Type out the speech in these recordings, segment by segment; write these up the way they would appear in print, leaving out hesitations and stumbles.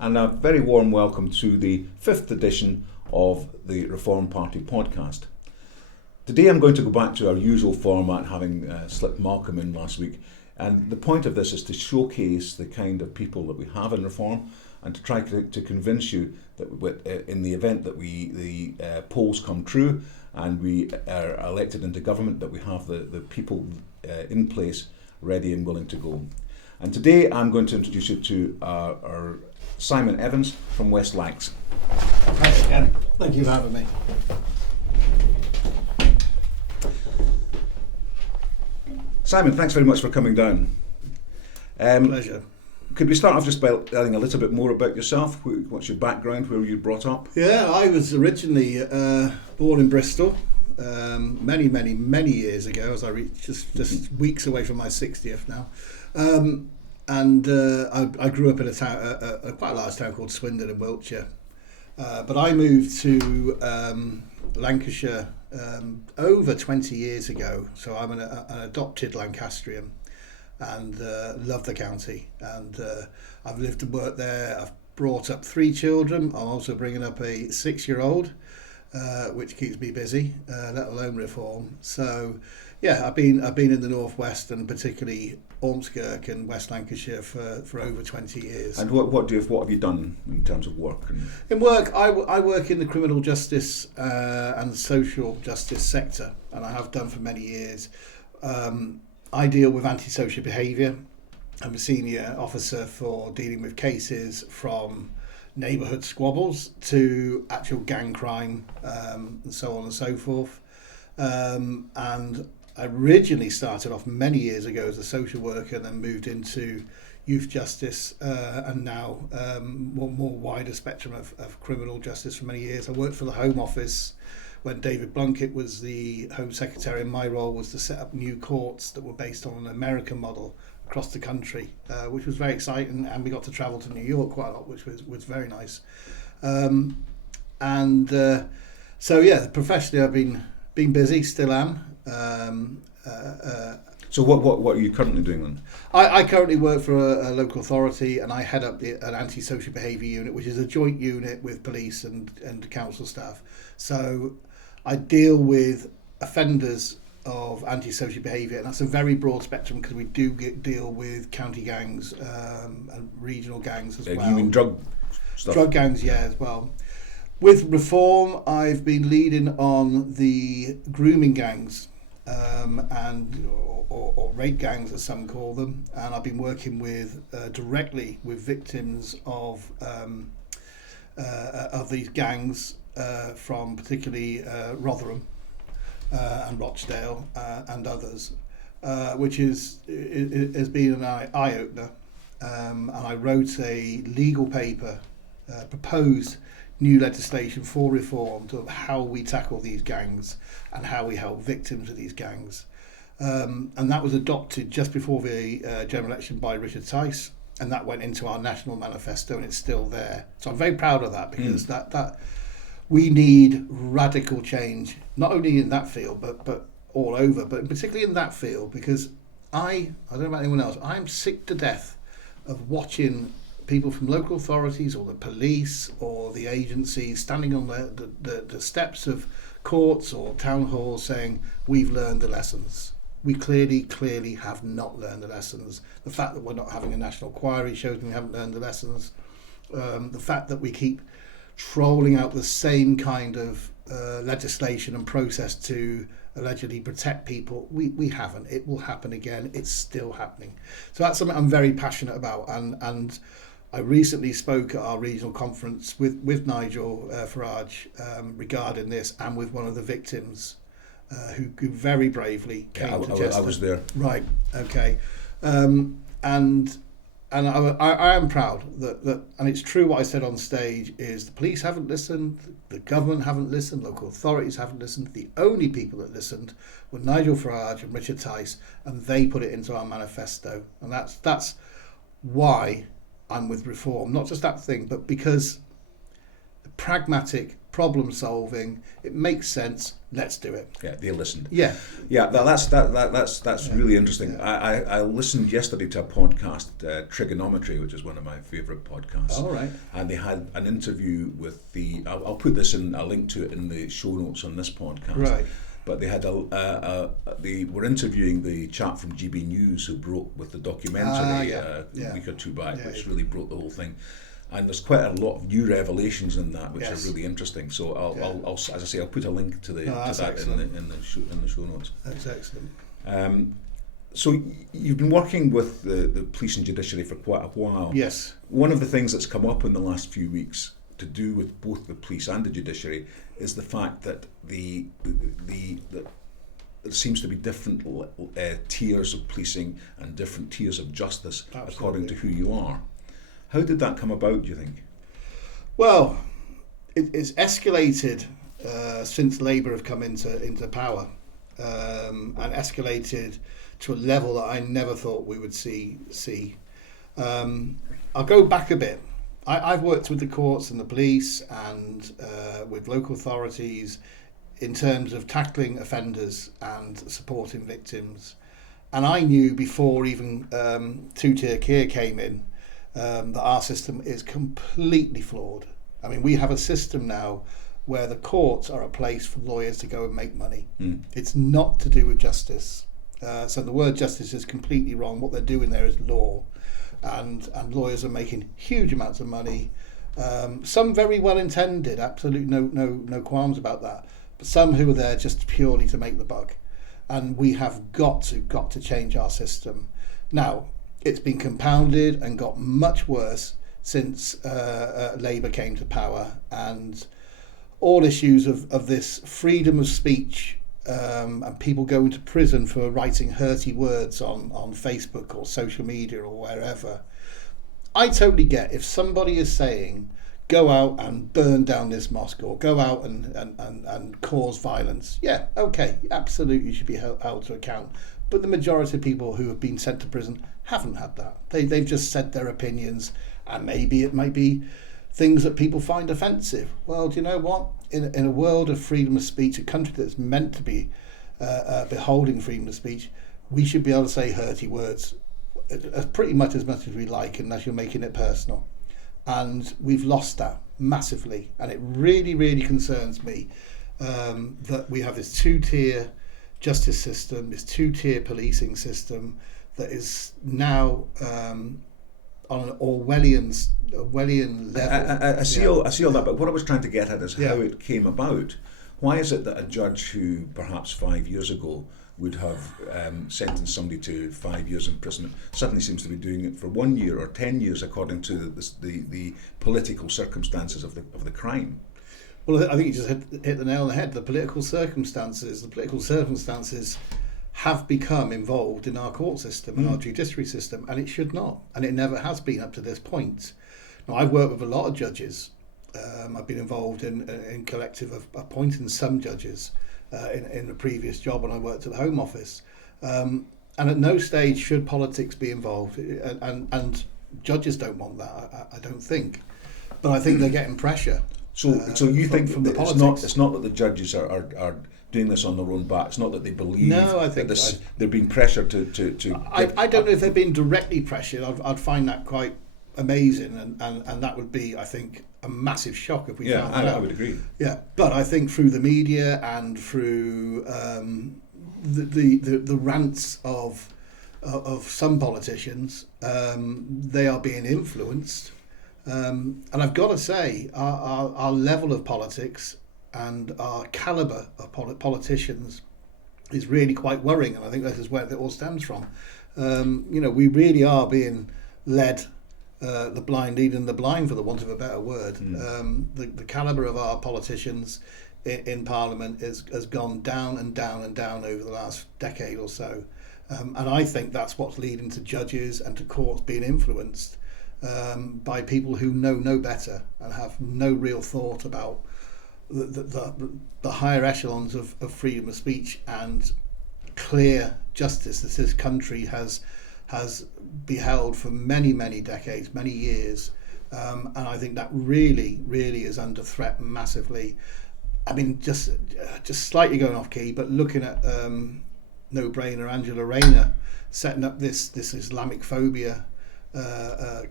and a very warm welcome to the 5th edition of the Reform Party podcast. Today I'm going to go back to our usual format, having slipped Malcolm in last week, and the point of this is to showcase the kind of people that we have in Reform and to try to convince you that in the event that the polls come true and we are elected into government, that we have the people in place ready and willing to go. And today I'm going to introduce you to our Simon Evans from West Lancs. Hi again. Thank you for having me. Simon, thanks very much for coming down. Pleasure. Could we start off just by telling a little bit more about yourself? What's your background? Where were you brought up? Yeah, I was originally born in Bristol many years ago, as I reached just weeks away from my 60th now. I grew up in a town, a quite large town called Swindon in Wiltshire. But I moved to Lancashire over 20 years ago, so I'm an adopted Lancastrian and love the county. And I've lived and worked there. I've brought up 3 children. I'm also bringing up a 6-year-old, which keeps me busy, let alone Reform. So, yeah, I've been in the northwest and particularly Ormskirk and West Lancashire for over 20 years. And what have you done in terms of work? In work, I work in the criminal justice and social justice sector, and I have done for many years. I deal with antisocial behaviour. I'm a senior officer for dealing with cases from neighbourhood squabbles to actual gang crime, and so on and so forth. And I originally started off many years ago as a social worker, then moved into youth justice, and now more wider spectrum of criminal justice for many years. I worked for the Home Office when David Blunkett was the Home Secretary, and my role was to set up new courts that were based on an American model across the country, which was very exciting, and we got to travel to New York quite a lot, which was very nice. So yeah, professionally I've been busy, still am. So what are you currently doing then? I currently work for a local authority, and I head up an antisocial behaviour unit, which is a joint unit with police and council staff. So I deal with offenders of antisocial behaviour, and that's a very broad spectrum because we do deal with county gangs and regional gangs as well. You mean drug stuff? Drug gangs, yeah, as well. With Reform, I've been leading on the grooming gangs or rape gangs, as some call them, and I've been working with directly with victims of these gangs from particularly Rotherham and Rochdale and others, which has been an eye opener. And I wrote a legal paper, proposed new legislation for Reform to how we tackle these gangs and how we help victims of these gangs. And that was adopted just before the general election by Richard Tice, and that went into our national manifesto, and it's still there. So I'm very proud of that, because that we need radical change, not only in that field but all over, but particularly in that field, because I don't know about anyone else, I'm sick to death of watching people from local authorities or the police or the agencies standing on the steps of courts or town halls saying, we've learned the lessons. We clearly have not learned the lessons. The fact that we're not having a national inquiry shows we haven't learned the lessons. The fact that we keep trolling out the same kind of legislation and process to allegedly protect people, we haven't. It will happen again. It's still happening. So that's something I'm very passionate about, and I recently spoke at our regional conference with Nigel Farage regarding this, and with one of the victims who very bravely came to Chester. I was there. Right, okay. And I am proud that, and it's true what I said on stage, is the police haven't listened, the government haven't listened, local authorities haven't listened. The only people that listened were Nigel Farage and Richard Tice, and they put it into our manifesto. And that's why I'm with Reform. Not just that thing, but because the pragmatic problem solving. It makes sense. Let's do it. Yeah, they listened. Yeah. Yeah, that's really interesting. I listened yesterday to a podcast, Trigonometry, which is one of my favourite podcasts. All right. And they had an interview with I'll put this in, a link to it in the show notes on this podcast. Right. But they had they were interviewing the chap from GB News who broke with the documentary a week or two back, which really broke the whole thing. And there's quite a lot of new revelations in that, which are really interesting. So I'll as I say, I'll put a link to that in the show notes. That's excellent. So you've been working with the police and judiciary for quite a while. Yes. One of the things that's come up in the last few weeks to do with both the police and the judiciary is the fact that there seems to be different tiers of policing and different tiers of justice. Absolutely. According to who you are. How did that come about, do you think? Well, it's escalated since Labour have come into power, and escalated to a level that I never thought we would see. I'll go back a bit. I've worked with the courts and the police and with local authorities in terms of tackling offenders and supporting victims. And I knew before even two-tier care came in that our system is completely flawed. I mean, we have a system now where the courts are a place for lawyers to go and make money. It's not to do with justice. So the word justice is completely wrong. What they're doing there is law. And lawyers are making huge amounts of money. Some very well intended, absolutely no qualms about that. But some who are there just purely to make the buck. And we have got to change our system. Now, it's been compounded and got much worse since Labour came to power, and all issues of this freedom of speech and people going to prison for writing hurty words on Facebook or social media or wherever. I totally get if somebody is saying, go out and burn down this mosque or go out and cause violence. Yeah, okay, absolutely should be held to account. But the majority of people who have been sent to prison haven't had that. They've just said their opinions, and maybe it might be things that people find offensive. Well, do you know what? In a world of freedom of speech, a country that's meant to be beholding freedom of speech, we should be able to say hurty words pretty much as we like, unless you're making it personal. And we've lost that massively, and it really, really concerns me that we have this two-tier justice system, this two-tier policing system that is now on an Orwellian level. I see all that, but what I was trying to get at is how it came about. Why is it that a judge who perhaps 5 years ago would have sentenced somebody to 5 years imprisonment suddenly seems to be doing it for 1 year or 10 years according to the political circumstances of the crime? Well, I think you just hit the nail on the head. The political circumstances have become involved in our court system and our judiciary system, and it should not, and it never has been up to this point. Now, I've worked with a lot of judges. I've been involved in collective of appointing some judges in a previous job when I worked at the Home Office, and at no stage should politics be involved, and judges don't want that. I don't think, but I think they're getting pressure. So you think from the politics? It's not that the judges are doing this on their own back. It's not that they believe. No, I think they're being pressured to. I don't know if they're being directly pressured. I'd find that quite amazing, and that would be, I think, a massive shock if we found that out. I would agree. Yeah, but I think through the media and through the rants of some politicians, they are being influenced. And I've got to say, our level of politics and our calibre of politicians is really quite worrying, and I think this is where it all stems from. We really are being led, the blind leading the blind, for the want of a better word. The calibre of our politicians in Parliament has gone down and down and down over the last decade or so. And I think that's what's leading to judges and to courts being influenced by people who know no better and have no real thought about the higher echelons of freedom of speech and clear justice that this country has beheld for many decades, many years. And I think that really is under threat massively. I mean, just slightly going off key, but looking at no-brainer Angela Rayner setting up this Islamic phobia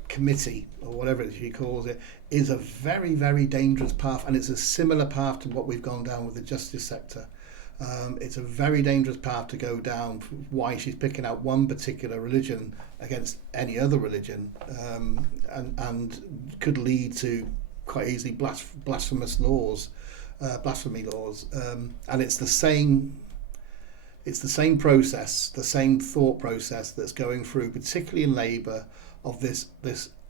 committee, or whatever she calls it, is a very, very dangerous path, and it's a similar path to what we've gone down with the justice sector. It's a very dangerous path to go down. Why she's picking out one particular religion against any other religion, and could lead to quite easily blasphemy laws, and it's the same. It's the same process, the same thought process that's going through, particularly in Labour, of this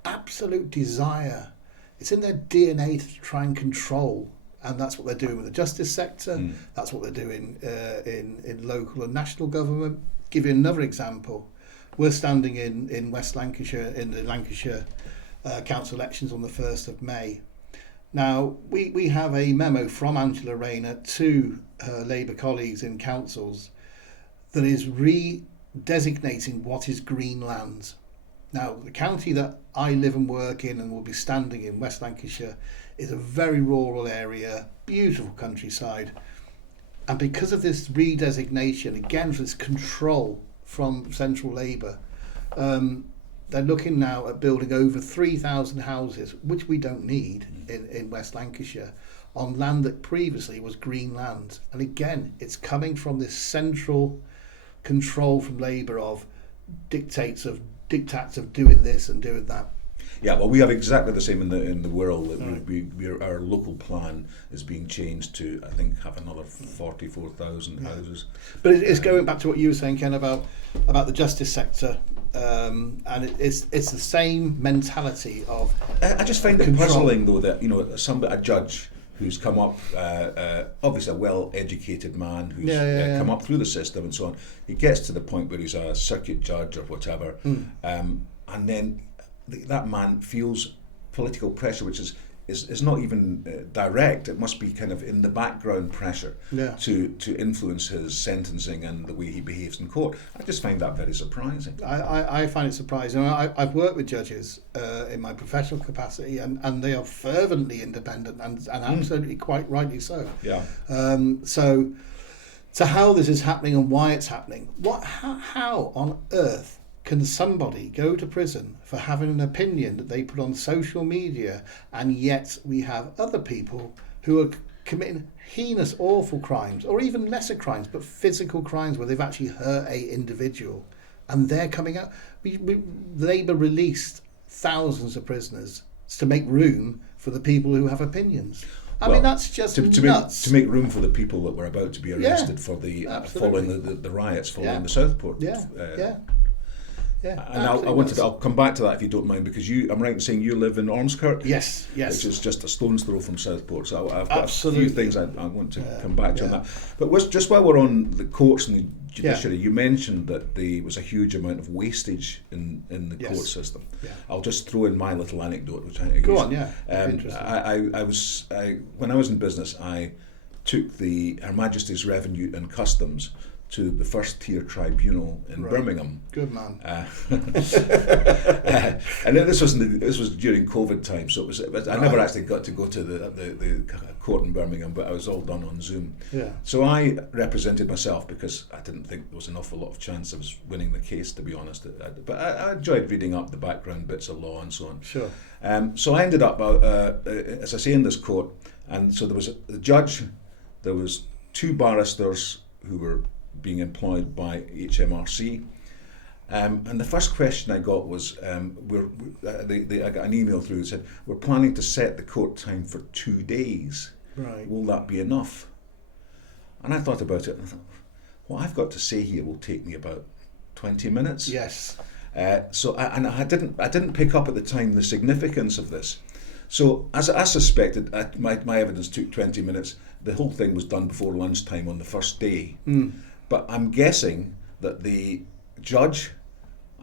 absolute desire. It's in their DNA to try and control, and that's what they're doing with the justice sector. That's what they're doing in local and national government. Give you another example. We're standing in West Lancashire, in the Lancashire council elections on the 1st of May. Now, we have a memo from Angela Rayner to her Labour colleagues in councils that is redesignating what is green land. Now, the county that I live and work in and will be standing in, West Lancashire, is a very rural area, beautiful countryside. And because of this redesignation, again, this control from central Labour, they're looking now at building over 3,000 houses, which we don't need in West Lancashire, on land that previously was green land. And again, it's coming from this central control from Labour of dictats of doing this and doing that. Yeah, well, we have exactly the same in the world. That our local plan is being changed to, I think, have another 44,000 houses. But it's going back to what you were saying, Ken, about the justice sector, and it's the same mentality of. I just find it puzzling, though, that a judge who's come up, obviously a well-educated man who's come up through the system and so on. He gets to the point where he's a circuit judge or whatever, and then that man feels political pressure, which is not even direct. It must be kind of in the background pressure to influence his sentencing and the way he behaves in court. I just find that very surprising. I find it surprising. I've worked with judges in my professional capacity, and they are fervently independent and absolutely quite rightly so. Yeah. So how this is happening and why it's happening? How on earth can somebody go to prison for having an opinion that they put on social media, and yet we have other people who are committing heinous, awful crimes, or even lesser crimes, but physical crimes where they've actually hurt a individual, and they're coming out? Labour released thousands of prisoners to make room for the people who have opinions. I mean, that's just nuts. To make room for the people that were about to be arrested for the following the riots following the Southport. And I'll come back to that if you don't mind, because I'm right in saying you live in Ormskirk. Yes. Which is just a stone's throw from Southport. So I've got a few things I want to come back to on that. But just while we're on the courts and the judiciary, you mentioned that there was a huge amount of wastage in the court system. Yeah. I'll just throw in my little anecdote, which I go on. Yeah. When I was in business, I took Her Majesty's Revenue and Customs to the first tier tribunal in Birmingham. Good man. And this was during COVID time, so I never actually got to go to the court in Birmingham, but I was all done on Zoom. Yeah. So I represented myself because I didn't think there was an awful lot of chance I was winning the case, to be honest. But I enjoyed reading up the background bits of law and so on. Sure. So I ended up, as I say, in this court, and so there was the judge, there was two barristers who were being employed by HMRC, and the first question I got was, I got an email through that said, we're planning to set the court time for 2 days. Right. Will that be enough? And I thought about it and I thought, what I've got to say here will take me about 20 minutes. Yes. So I didn't pick up at the time the significance of this. So as I suspected, my evidence took 20 minutes. The whole thing was done before lunchtime on the first day. But I'm guessing that the judge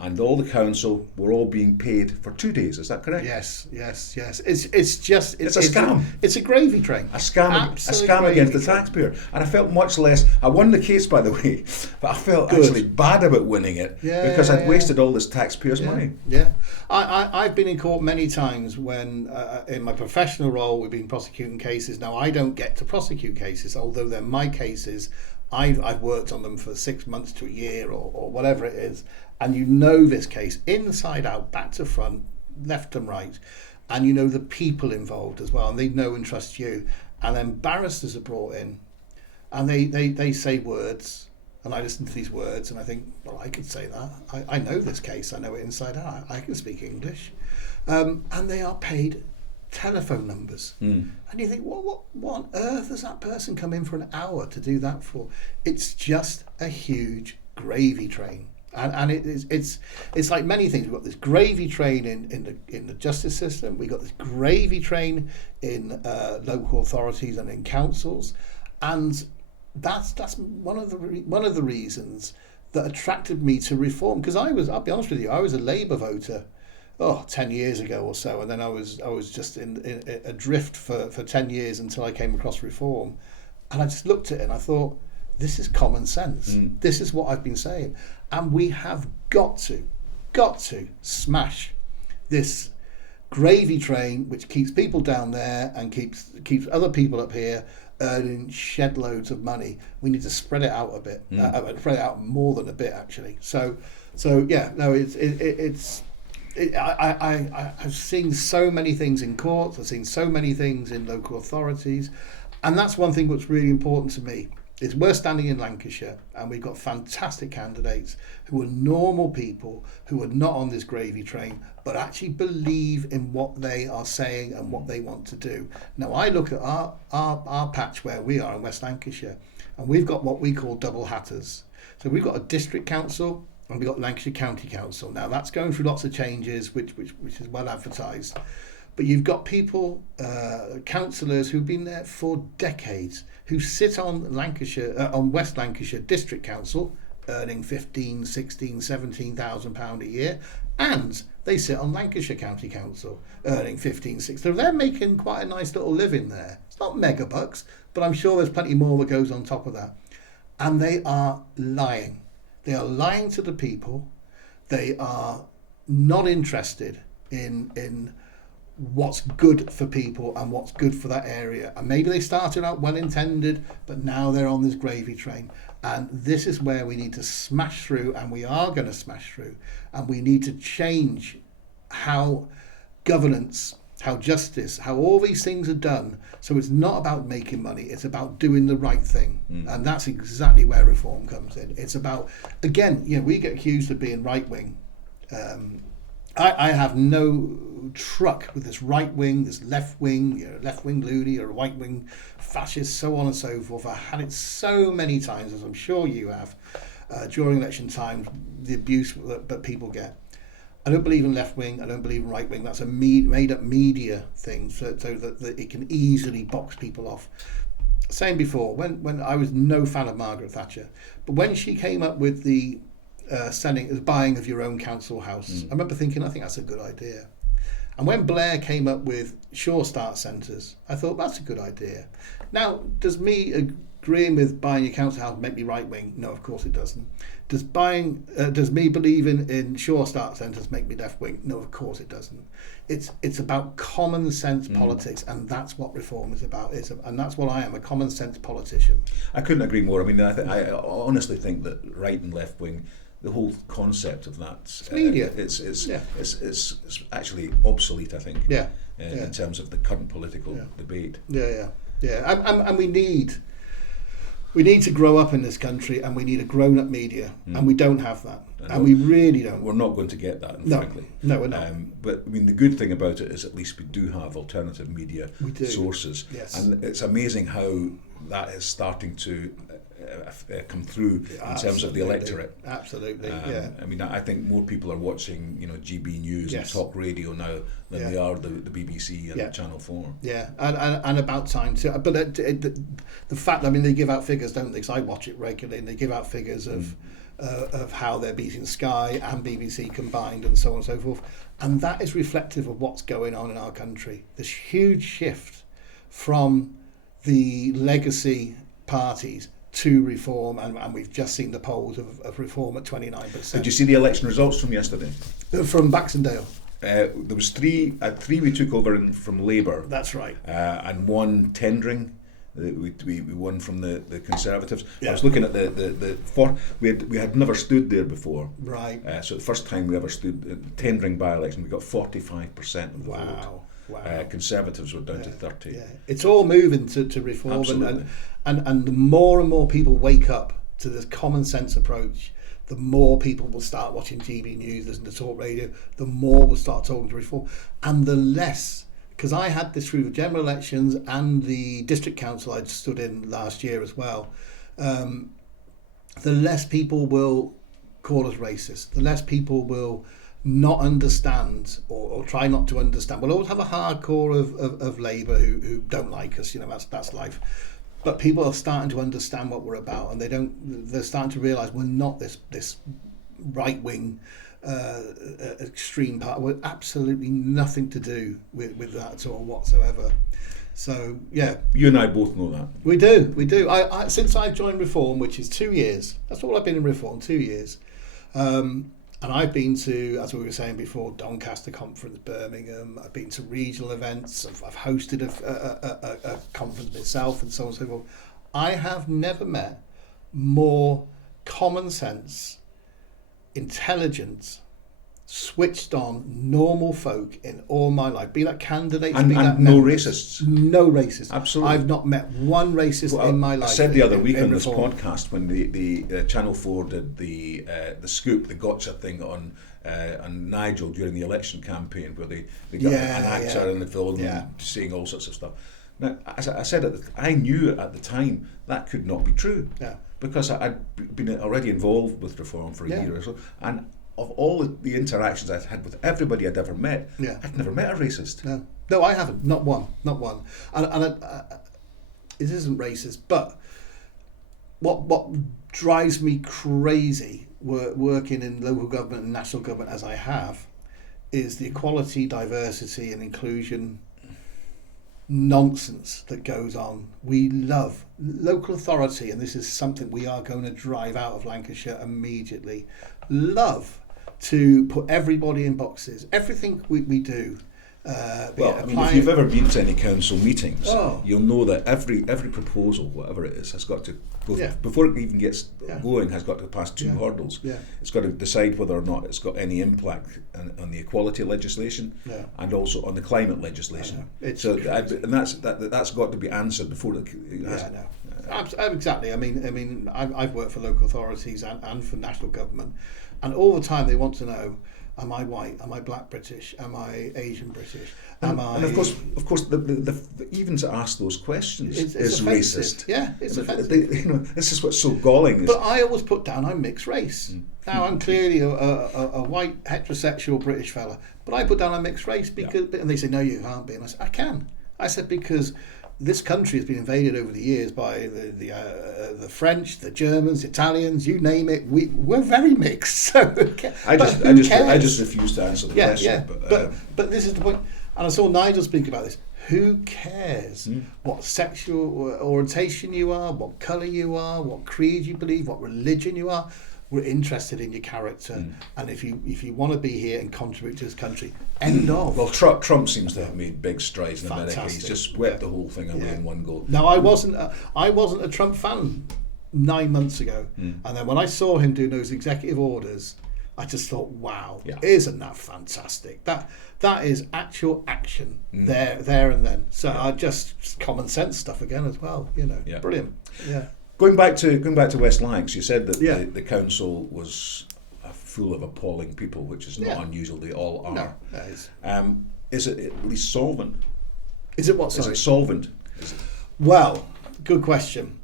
and all the council were all being paid for 2 days. Is that correct? Yes. It's just It's a scam. It's a gravy train. A scam against the taxpayer. And I felt much less. I won the case, by the way, but I felt actually bad about winning it because I'd wasted all this taxpayers' money. Yeah, I've been in court many times when, in my professional role, we've been prosecuting cases. Now, I don't get to prosecute cases, although they're my cases. I've worked on them for 6 months to a year or whatever it is. And you know this case inside out, back to front, left and right. And you know the people involved as well. And they know and trust you. And then barristers are brought in and they say words. And I listen to these words and I think, well, I could say that. I know this case. I know it inside out. I can speak English. And they are paid telephone numbers. And you think, what on earth has that person come in for an hour to do that for? It's just a huge gravy train. And it's like many things. We've got this gravy train in the justice system. We've got this gravy train in local authorities and in councils, and that's one of the reasons that attracted me to reform. Because I'll be honest with you, I was a Labour voter 10 years ago or so, and then I was just in adrift for 10 years until I came across reform, and I just looked at it and I thought, this is common sense. This is what I've been saying. And we have got to smash this gravy train which keeps people down there and keeps other people up here earning shed loads of money. We need to spread it out a bit, spread it out more than a bit actually. So yeah, no, I've seen so many things in courts. I've seen so many things in local authorities, and that's one thing that's really important to me. Is we're standing in Lancashire and we've got fantastic candidates who are normal people who are not on this gravy train but actually believe in what they are saying and what they want to do. Now I look at our patch where we are in West Lancashire, and we've got what we call double hatters. So we've got a district council and we've got Lancashire County Council. Now that's going through lots of changes which is well advertised. But you've got people, councillors who've been there for decades, who sit on West Lancashire District Council, earning £15,000, £16,000, £17,000 a year, and they sit on Lancashire County Council, earning £15,000, So they're making quite a nice little living there. It's not mega bucks, but I'm sure there's plenty more that goes on top of that. And they are lying. They are lying to the people. They are not interested in what's good for people and what's good for that area. And maybe they started out well intended, but now they're on this gravy train. And this is where we need to smash through, and we are going to smash through. And we need to change how governance, how justice, how all these things are done. So it's not about making money, it's about doing the right thing. And that's exactly where reform comes in. It's about, again, we get accused of being right-wing. I have no truck with this right wing, this left wing, you're a left wing loony or a right wing fascist, so on and so forth. I had it so many times, as I'm sure you have, during election times, the abuse that people get. I don't believe in left wing, I don't believe in right wing. That's a made up media thing so that it can easily box people off. Same before, when I was no fan of Margaret Thatcher, but when she came up with the buying of your own council house, I remember thinking, I think that's a good idea. And when Blair came up with Sure Start centres, I thought that's a good idea. Now, does me agreeing with buying your council house make me right wing? No, of course it doesn't. Does me believing in Sure Start centres make me left wing? No, of course it doesn't. It's about common sense politics, and that's what reform is about. And that's what I am, a common sense politician. I couldn't agree more. I mean, I honestly think that right and left wing, the whole concept of that, it's media. It's actually obsolete, I think. In terms of the current political debate. And we need to grow up in this country, and we need a grown-up media, and we don't have that, and we really don't. We're not going to get that, frankly. No, we're not. But I mean, the good thing about it is at least we do have alternative media sources, Yes. and it's amazing how that is starting to come through in terms of the electorate. Absolutely, I mean, I think more people are watching, GB News and talk radio now than they are the BBC and Channel 4. Yeah, and about time too. But the fact, I mean, they give out figures, don't they? Because I watch it regularly, and they give out figures of how they're beating Sky and BBC combined, and so on and so forth. And that is reflective of what's going on in our country. This huge shift from the legacy parties to reform, and we've just seen the polls of reform at 29%. Did you see the election results from yesterday? From Baxendale. There was three we took over from Labour. That's right. And one tendering. We won from the Conservatives. Yeah. I was looking at we had never stood there before. Right. So the first time we ever stood tendering by-election, we got 45% of the vote. Wow. Conservatives were down to 30. Yeah. It's all moving to reform, and the more and more people wake up to this common sense approach, the more people will start watching GB News, listen to talk radio, the more we'll start talking to reform, and the less. Because I had this through the general elections and the district council I'd stood in last year as well. The less people will call us racist, the less people will not understand or try not to understand. We'll always have a hardcore of Labour who don't like us. That's life. But people are starting to understand what we're about, and they're starting to realise we're not this right wing extreme part. We're absolutely nothing to do with that at all whatsoever. So yeah, you and I both know that. We do. I since I joined Reform, which is 2 years. That's all I've been in Reform, 2 years. And I've been to, as we were saying before, Doncaster Conference, Birmingham. I've been to regional events. I've hosted a conference myself, and so on and so forth. I have never met more common sense, intelligent, switched on, normal folk in all my life. Be that candidates, and no racists. No racists. Absolutely. I've not met one racist in my life. I said the other week on this Reform. podcast when the Channel 4 did the scoop, the gotcha thing on Nigel during the election campaign, where they got an actor in the film saying all sorts of stuff. Now, as I said, I knew at the time that could not be true. Yeah. Because I'd been already involved with Reform for a year or so, and of all the interactions I'd had with everybody I'd ever met, I'd never met a racist. No, I haven't. Not one. And it isn't racist, but what drives me crazy working in local government and national government as I have is the equality, diversity and inclusion nonsense that goes on. We love local authority, and this is something we are going to drive out of Lancashire immediately. Love to put everybody in boxes. Everything we do. If you've ever been to any council meetings, you'll know that every proposal, whatever it is, has got to go before it even gets going. Has got to pass two hurdles. It's got to decide whether or not it's got any impact on the equality legislation and also on the climate legislation. That's got to be answered before it. Exactly. I mean, I've worked for local authorities and for national government, and all the time they want to know: am I white? Am I black British? Am I Asian British? And of course, the even to ask those questions is offensive. racist. Yeah, it's offensive. This is what's so galling. But I always put down I'm mixed race. Now I'm clearly a white heterosexual British fella, but I put down I'm mixed race because, and they say no, you can't be, and I said I can. I said because this country has been invaded over the years by the French, the Germans, Italians, you name it. We're very mixed. So I just refuse to answer the question. But this is the point. And I saw Nigel speak about this. Who cares what sexual orientation you are, what colour you are, what creed you believe, what religion you are? We're interested in your character, and if you want to be here and contribute to this country, end of. Well, Trump seems to have made big strides in America. He's just swept the whole thing away in one go. Now, I wasn't a Trump fan 9 months ago, and then when I saw him doing those executive orders, I just thought, wow, isn't that fantastic? That is actual action there and then. So I just common sense stuff again as well. Brilliant. Yeah. Going back to West Lancs, you said that the council was full of appalling people, which is not unusual. They all are. No, that is. Is it at least solvent? Is it what? Sorry? Is it solvent? Well, good question.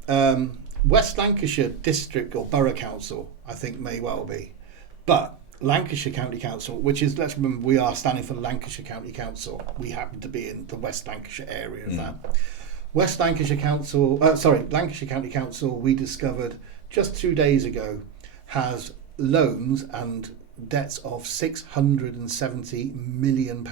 West Lancashire District or Borough Council, I think, may well be. But Lancashire County Council, which is, let's remember, we are standing for Lancashire County Council. We happen to be in the West Lancashire area of that. Lancashire County Council, we discovered just 2 days ago, has loans and debts of £670 million.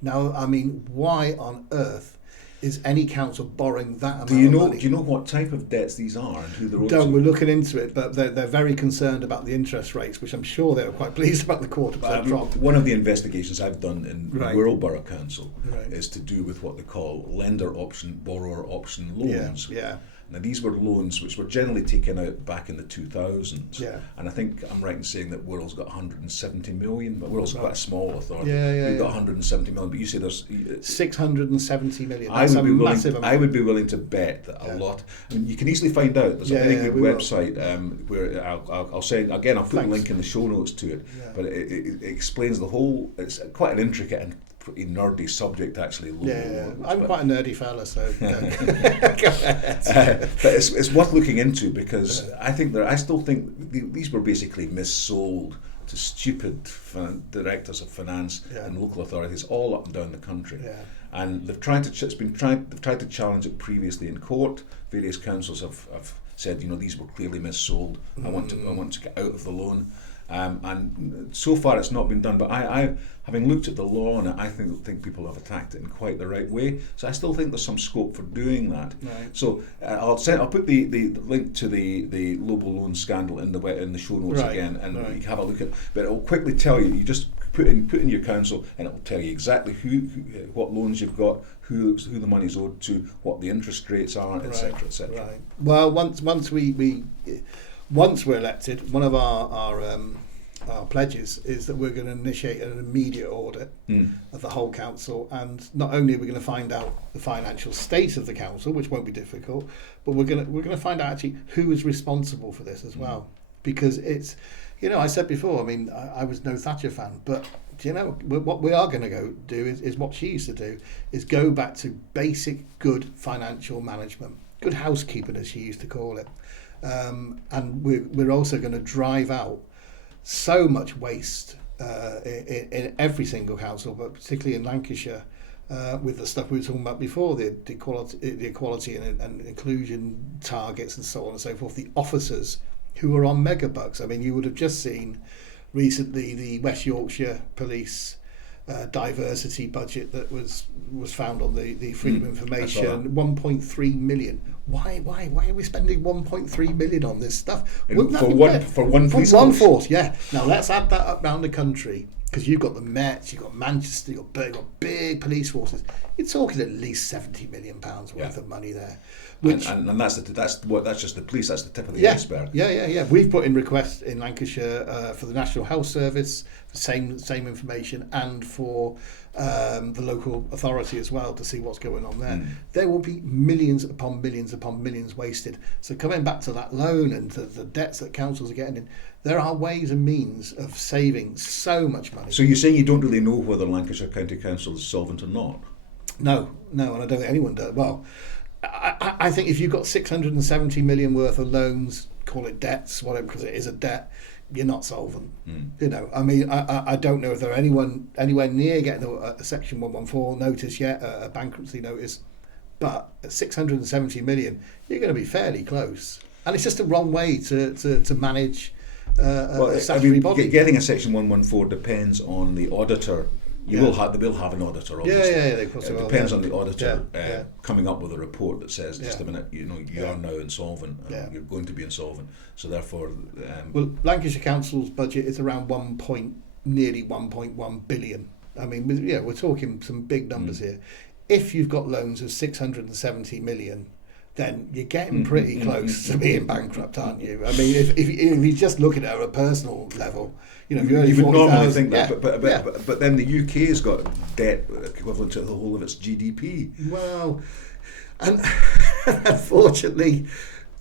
Now, I mean, why on earth is any council borrowing that amount of money? Do you know what type of debts these are and who they're owed to? We're looking into it, but they're very concerned about the interest rates, which I'm sure they were quite pleased about the 0.25% drop. One of the investigations I've done in Wirral Borough Council Right. is to do with what they call lender option, borrower option loans. Yeah. Now, these were loans which were generally taken out back in the 2000s. Yeah. And I think I'm right in saying that Wirral's got 170 million, but Wirral's quite a small authority. We've got 170 million, but you say there's 670 million. That's a massive amount. I would be willing to bet that a lot. I mean, you can easily find out. There's a very good website where I'll say again. I'll put a link in the show notes to it. Yeah. But it explains the whole. It's quite an intricate and pretty nerdy subject, actually. I'm quite a nerdy fella, so go ahead. But it's worth looking into, because I still think these were basically missold to stupid directors of finance and local authorities all up and down the country. Yeah. And they've tried to challenge it previously in court. Various councils have said, these were clearly missold. I want to get out of the loan. And so far it's not been done, but I having looked at the law, and I think people have attacked it in quite the right way, so I still think there's some scope for doing that. Right. So I'll put the link to the global loan scandal in the show notes again, and you can have a look at it. But it'll quickly tell you just put in your council, and it will tell you exactly what loans you've got, who the money's owed to, what the interest rates are, etc., etc. Right. Well, once we're elected, one of our pledges is that we're going to initiate an immediate audit of the whole council, and not only are we going to find out the financial state of the council, which won't be difficult, but we're going to find out actually who is responsible for this as well, because it's, I said before, I mean, I was no Thatcher fan, but what we are going to go do is what she used to do, is go back to basic good financial management, good housekeeping, as she used to call it. And we're also going to drive out so much waste in every single council, but particularly in Lancashire, with the stuff we were talking about before, the equality and inclusion targets and so on and so forth, the officers who are on megabucks. I mean, you would have just seen recently the West Yorkshire Police diversity budget that was found on the Freedom of Information, 1.3 million. Why are we spending 1.3 million on this stuff? For one police force? Yeah. Now let's add that up round the country, because you've got the Met, you've got Manchester, you've got big police forces. You're talking at least £70 million worth of money there. Which, and that's just the police. That's the tip of the iceberg. Yeah. We've put in requests in Lancashire for the National Health Service, same information, and for the local authority as well, to see what's going on there. There will be millions upon millions upon millions wasted. So coming back to that loan and to the debts that councils are getting in, there are ways and means of saving so much money. So you're saying you don't really know whether Lancashire County Council is solvent or not? No, and I don't think anyone does. Well, I think if you've got 670 million worth of loans, call it debts, whatever, because it is a debt, you're not solvent. I mean, I don't know if there are anyone anywhere near getting a Section 114 notice yet, a bankruptcy notice, but at 670 million, you're going to be fairly close. And it's just the wrong way to manage a statutory body. Getting a Section 114 depends on the auditor. They will have an auditor, obviously. It depends on the auditor coming up with a report that says, just a minute, you are now insolvent, and you're going to be insolvent. So therefore, well, Lancashire Council's budget is around nearly 1.1 billion. I mean, we're talking some big numbers here. If you've got loans of 670 million, then you're getting pretty close to being bankrupt, aren't you? I mean, if you just look at it at a personal level, if you're only you would 40,000, normally think that, but then the UK has got debt equivalent to the whole of its GDP. Well, and unfortunately,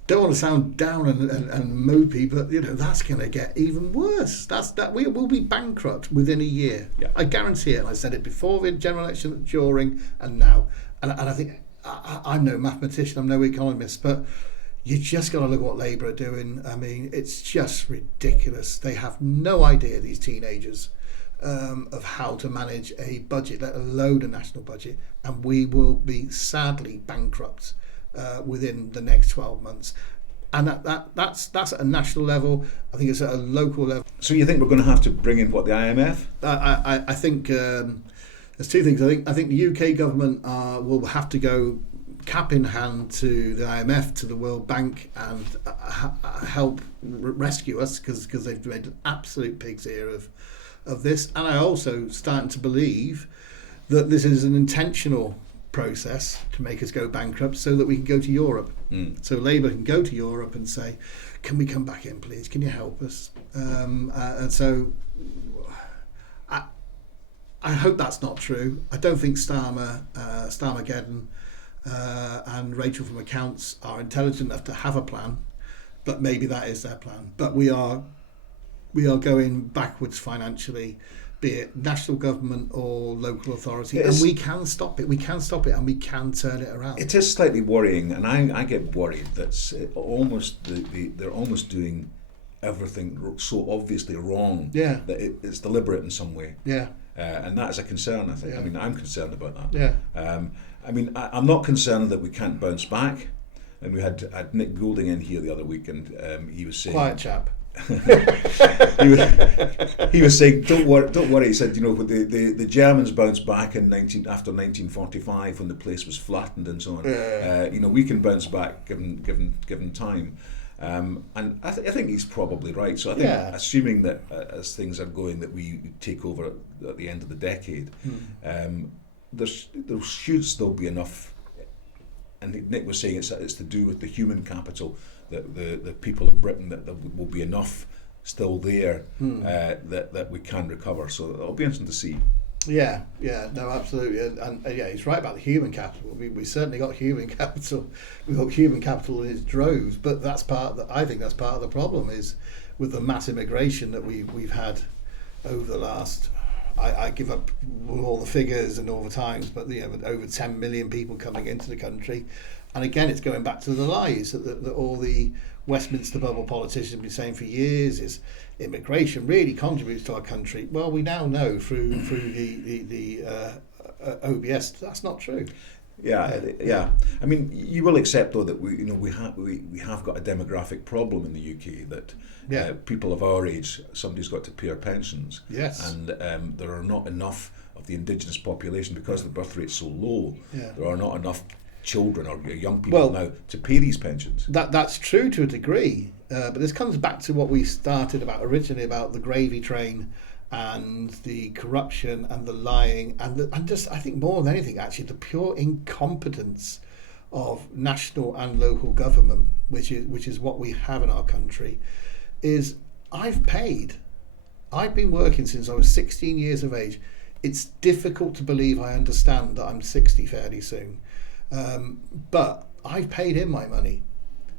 don't want to sound down and mopey, but that's going to get even worse. We will be bankrupt within a year. Yeah. I guarantee it. And I said it before the general election, during, and now. And I think I'm no mathematician, I'm no economist, but You just got to look at what Labour are doing. I mean, it's just ridiculous. They have no idea, these teenagers, of how to manage a budget, let alone a national budget. And we will be sadly bankrupt within the next 12 months. And that's at a national level. I think it's at a local level. So you think we're going to have to bring in, what, the IMF? I think there's two things. I think the UK government will have to go cap in hand to the IMF, to the World Bank, and help rescue us, because they've made an absolute pig's ear of this. And I also starting to believe that this is an intentional process to make us go bankrupt so that we can go to Europe. So Labour can go to Europe and say, can we come back in, please? Can you help us? And so I hope that's not true. I don't think Starmageddon and Rachel from Accounts are intelligent enough to have a plan, but maybe that is their plan. But we are going backwards financially, be it national government or local authority, and we can stop it. We can stop it, and we can turn it around. It is slightly worrying, and I get worried that they're almost doing everything so obviously wrong that it's deliberate in some way. And that is a concern, I think. I mean, I'm concerned about that. I mean, I'm not concerned that we can't bounce back. And we had Nick Goulding in here the other week, and he was saying, quiet chap. he was saying, don't worry. He said, the Germans bounced back after 1945 when the place was flattened and so on. We can bounce back given time. And I think he's probably right. So I think, assuming that as things are going, that we take over at the end of the decade, there should still be enough. And Nick was saying it's to do with the human capital, that the people of Britain, that there will be enough still there that we can recover. So it'll be interesting to see. No, absolutely, and he's right about the human capital. We certainly got human capital. We've got human capital in its droves, but I think that's part of the problem, is with the mass immigration that we've had over the last. I give up all the figures and all the times, but over 10 million people coming into the country, and again, it's going back to the lies that all the Westminster bubble politicians have been saying for years is immigration really contributes to our country. Well, we now know through the OBS that's not true. Yeah. I mean, you will accept though that we have got a demographic problem in the UK, that people of our age, somebody's got to pay our pensions. Yes. And there are not enough of the indigenous population, because the birth rate's so low. There are not enough children or young people now to pay these pensions. That's true to a degree, but this comes back to what we started about originally, about the gravy train and the corruption and the lying and just, I think more than anything, actually the pure incompetence of national and local government, which is what we have in our country. Is I've been working since I was 16 years of age. It's difficult to believe I understand that I'm 60 fairly soon. But I've paid in my money.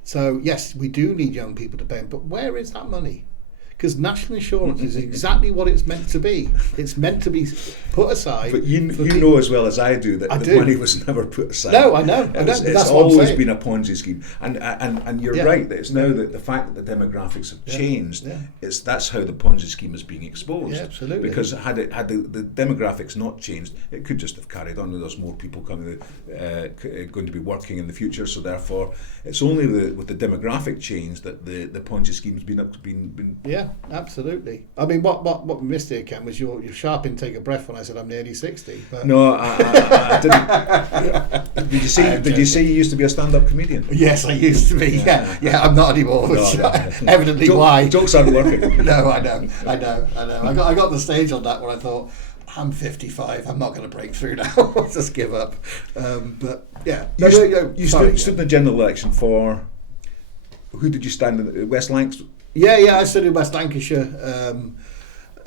So yes, we do need young people to pay in, but where is that money? Because national insurance is exactly what it's meant to be. It's meant to be put aside. But you know as well as I do that the money was never put aside. No, I know. It's always been a Ponzi scheme. And you're right, that it's now that the fact that the demographics have changed, that's how the Ponzi scheme is being exposed. Yeah, absolutely. Because had the demographics not changed, it could just have carried on. There's more people going to be working in the future, so therefore it's only with the demographic change that the Ponzi scheme has been. Yeah. Absolutely. I mean, what we missed here, Ken, was your sharp intake of breath when I said I'm nearly 60. But no, I didn't. Did you say you used to be a stand-up comedian? Yes, I used to be. Yeah, I'm not anymore. Which evidently why jokes aren't working. No, I know. I got the stage on that where I thought, I'm 55. I'm not going to break through now. I'll just give up. But yeah, you stood in the general election for. Who did you stand in? West Lancs. Yeah, I stood in West Lancashire in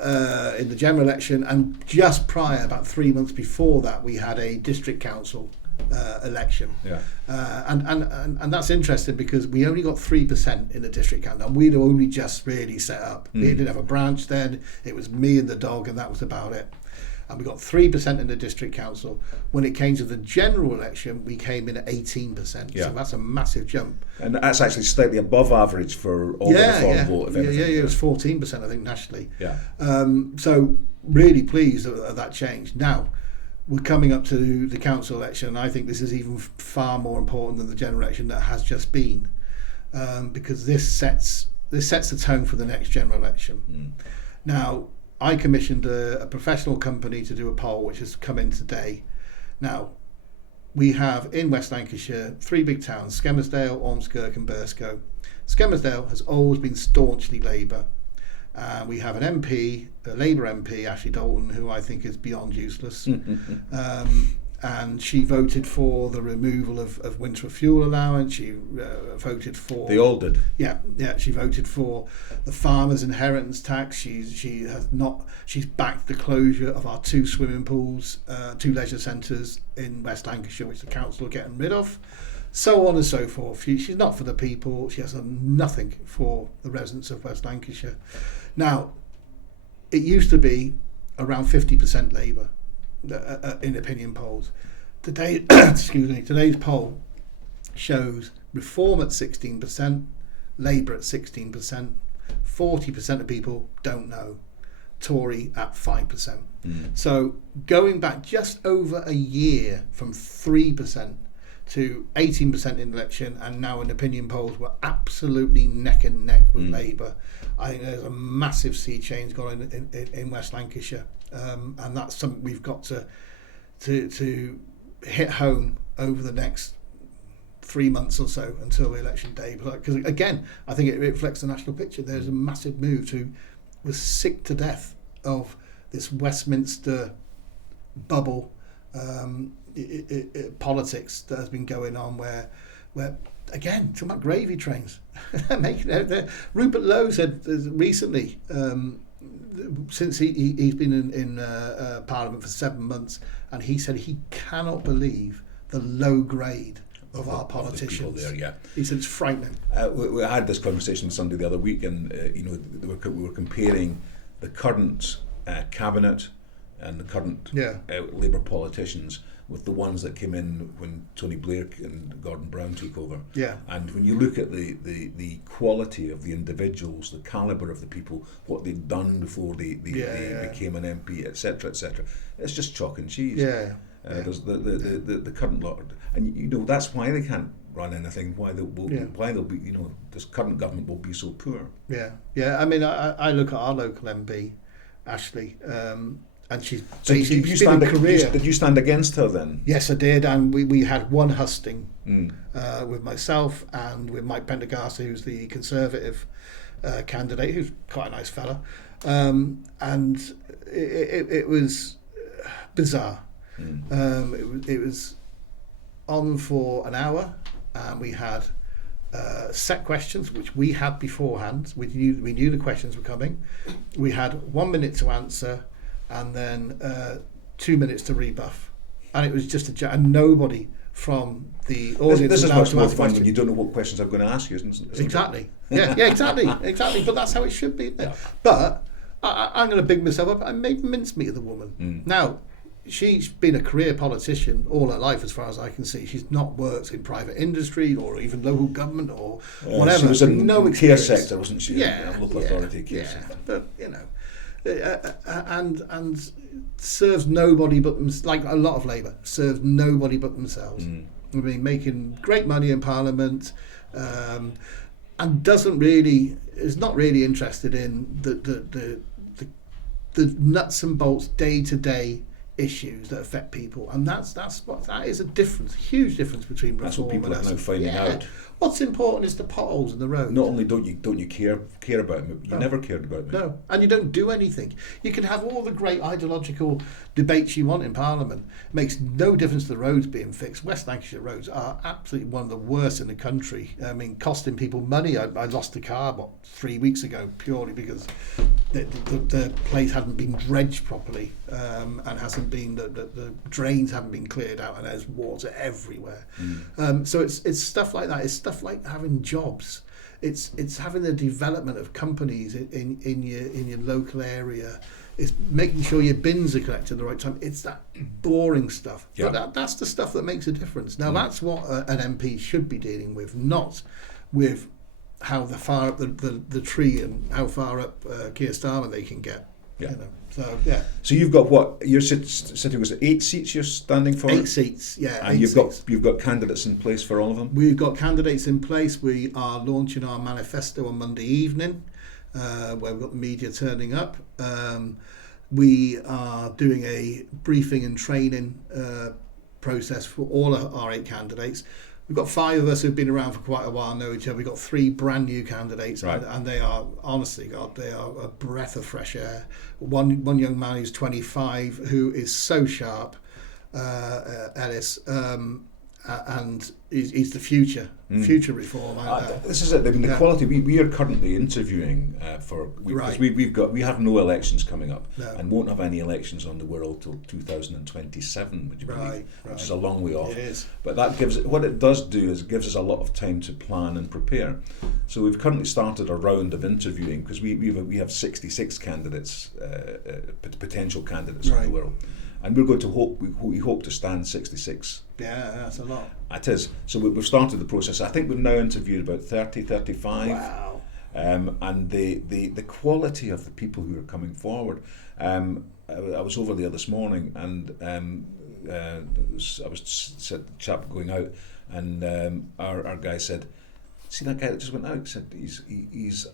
the general election, and just prior, about 3 months before that, we had a district council election. And that's interesting because we only got 3% in the district council, and we'd only just really set up. We didn't have a branch then. It was me and the dog, and that was about it. and we got 3% in the district council. When it came to the general election, we came in at 18%. Yeah. So that's a massive jump. And that's actually slightly above average for all the reform vote, if anything. Yeah, it was 14%, I think, nationally. Yeah. So really pleased at that change. Now, we're coming up to the council election, and I think this is even far more important than the general election that has just been, because this sets the tone for the next general election. Now, I commissioned a professional company to do a poll, which has come in today. Now, we have in West Lancashire 3 big towns: Skelmersdale, Ormskirk and Burscough. Skelmersdale has always been staunchly Labour. We have an MP, a Labour MP, Ashley Dalton, who I think is beyond useless. And she voted for the removal of winter fuel allowance. She voted for... They all did. Yeah. She voted for the farmers' inheritance tax. She's backed the closure of our 2 swimming pools, 2 leisure centres in West Lancashire, which the council are getting rid of. So on and so forth. She's not for the people. She has done nothing for the residents of West Lancashire. Now, it used to be around 50% Labour in opinion polls. Today, today's poll shows Reform at 16%, Labour at 16%, 40% of people don't know, Tory at 5%. So going back just over a year from 3% to 18% in election, and now in opinion polls we're absolutely neck and neck with Labour. I think there's a massive sea change going on in West Lancashire, and that's something we've got to hit home over the next 3 months or so until election day. Because again, I think it reflects the national picture. There's a massive move to... We're sick to death of this Westminster bubble politics that has been going on, where again, talking about gravy trains, making out there. Rupert Lowe said recently, since he's been in Parliament for 7 months, and he said he cannot believe the low grade of our politicians. There, yeah. He said it's frightening. We had this conversation Sunday the other week, and we were comparing the current cabinet and the current Labour politicians with the ones that came in when Tony Blair and Gordon Brown took over. Yeah. And when you look at the quality of the individuals, the calibre of the people, what they'd done before they became an MP, etc., it's just chalk and cheese. Yeah. There's the current lot, and that's why they can't run anything. Why they'll be, this current government will be so poor. Yeah. I mean, I look at our local MP, Ashley. And she's basically did you stand against her then? Yes, I did, and we had one husting with myself and with Mike Pendergast, who's the Conservative candidate, who's quite a nice fella, and it was bizarre. It was on for an hour, and we had set questions which we had beforehand. We knew the questions were coming. We had 1 minute to answer, and then 2 minutes to rebuff, and it was just and nobody from the audience. This is much more fun when you don't know what questions I'm going to ask you, isn't it? Exactly. Yeah, exactly. But that's how it should be. Yeah. But I'm going to big myself up. I made mincemeat of the woman. Now, she's been a career politician all her life, as far as I can see. She's not worked in private industry or even local government or whatever. She was in the care sector, wasn't she? Yeah, local authority care sector. But and serves nobody but them, like a lot of Labour serves nobody but themselves. I mean, making great money in Parliament, and is not really interested in the nuts and bolts day-to-day issues that affect people, and that is a difference, huge difference between reform. That's what people are now finding out. What's important is the potholes in the road. Not only don't you care about me, you never cared about me. No, and you don't do anything. You can have all the great ideological debates you want in Parliament. It makes no difference to the roads being fixed. West Lancashire roads are absolutely one of the worst in the country. I mean, costing people money. I lost a car 3 weeks ago purely because the place hadn't been dredged properly, and hasn't been the drains haven't been cleared out, and there's water everywhere. So it's stuff like that. It's stuff like having jobs. It's having the development of companies in your local area. It's making sure your bins are collected at the right time. It's that boring stuff. Yeah. But that's the stuff that makes a difference. Now, that's what an MP should be dealing with, not with how far up the tree and how far up Keir Starmer they can get. Yeah. You know. So, yeah. So you've got what? You're sitting, was it 8 seats you're standing for? 8 seats, yeah. And you've got candidates in place for all of them? We've got candidates in place. We are launching our manifesto on Monday evening, where we've got the media turning up. We are doing a briefing and training process for all of our 8 candidates. We've got 5 of us who've been around for quite a while, know each other. We've got 3 brand new candidates, right. and they are, honestly, God, they are a breath of fresh air. One young man who's 25 who is so sharp, Ellis, and he's the future reform. This is it. I mean, the quality. We are currently interviewing because we have no elections coming up, and won't have any elections on the world till 2027. Would you believe? Which is a long way off. It is. But that what it does do is it gives us a lot of time to plan and prepare. So we've currently started a round of interviewing because we have 66 candidates, potential candidates from the world. And we're going to we hope to stand 66. Yeah, that's a lot. It is. So we've started the process. I think we've now interviewed about 30, 35. Wow. And the quality of the people who are coming forward. I was over there this morning, and I was the chap going out, and our guy said, "See that guy that just went out?" He said he's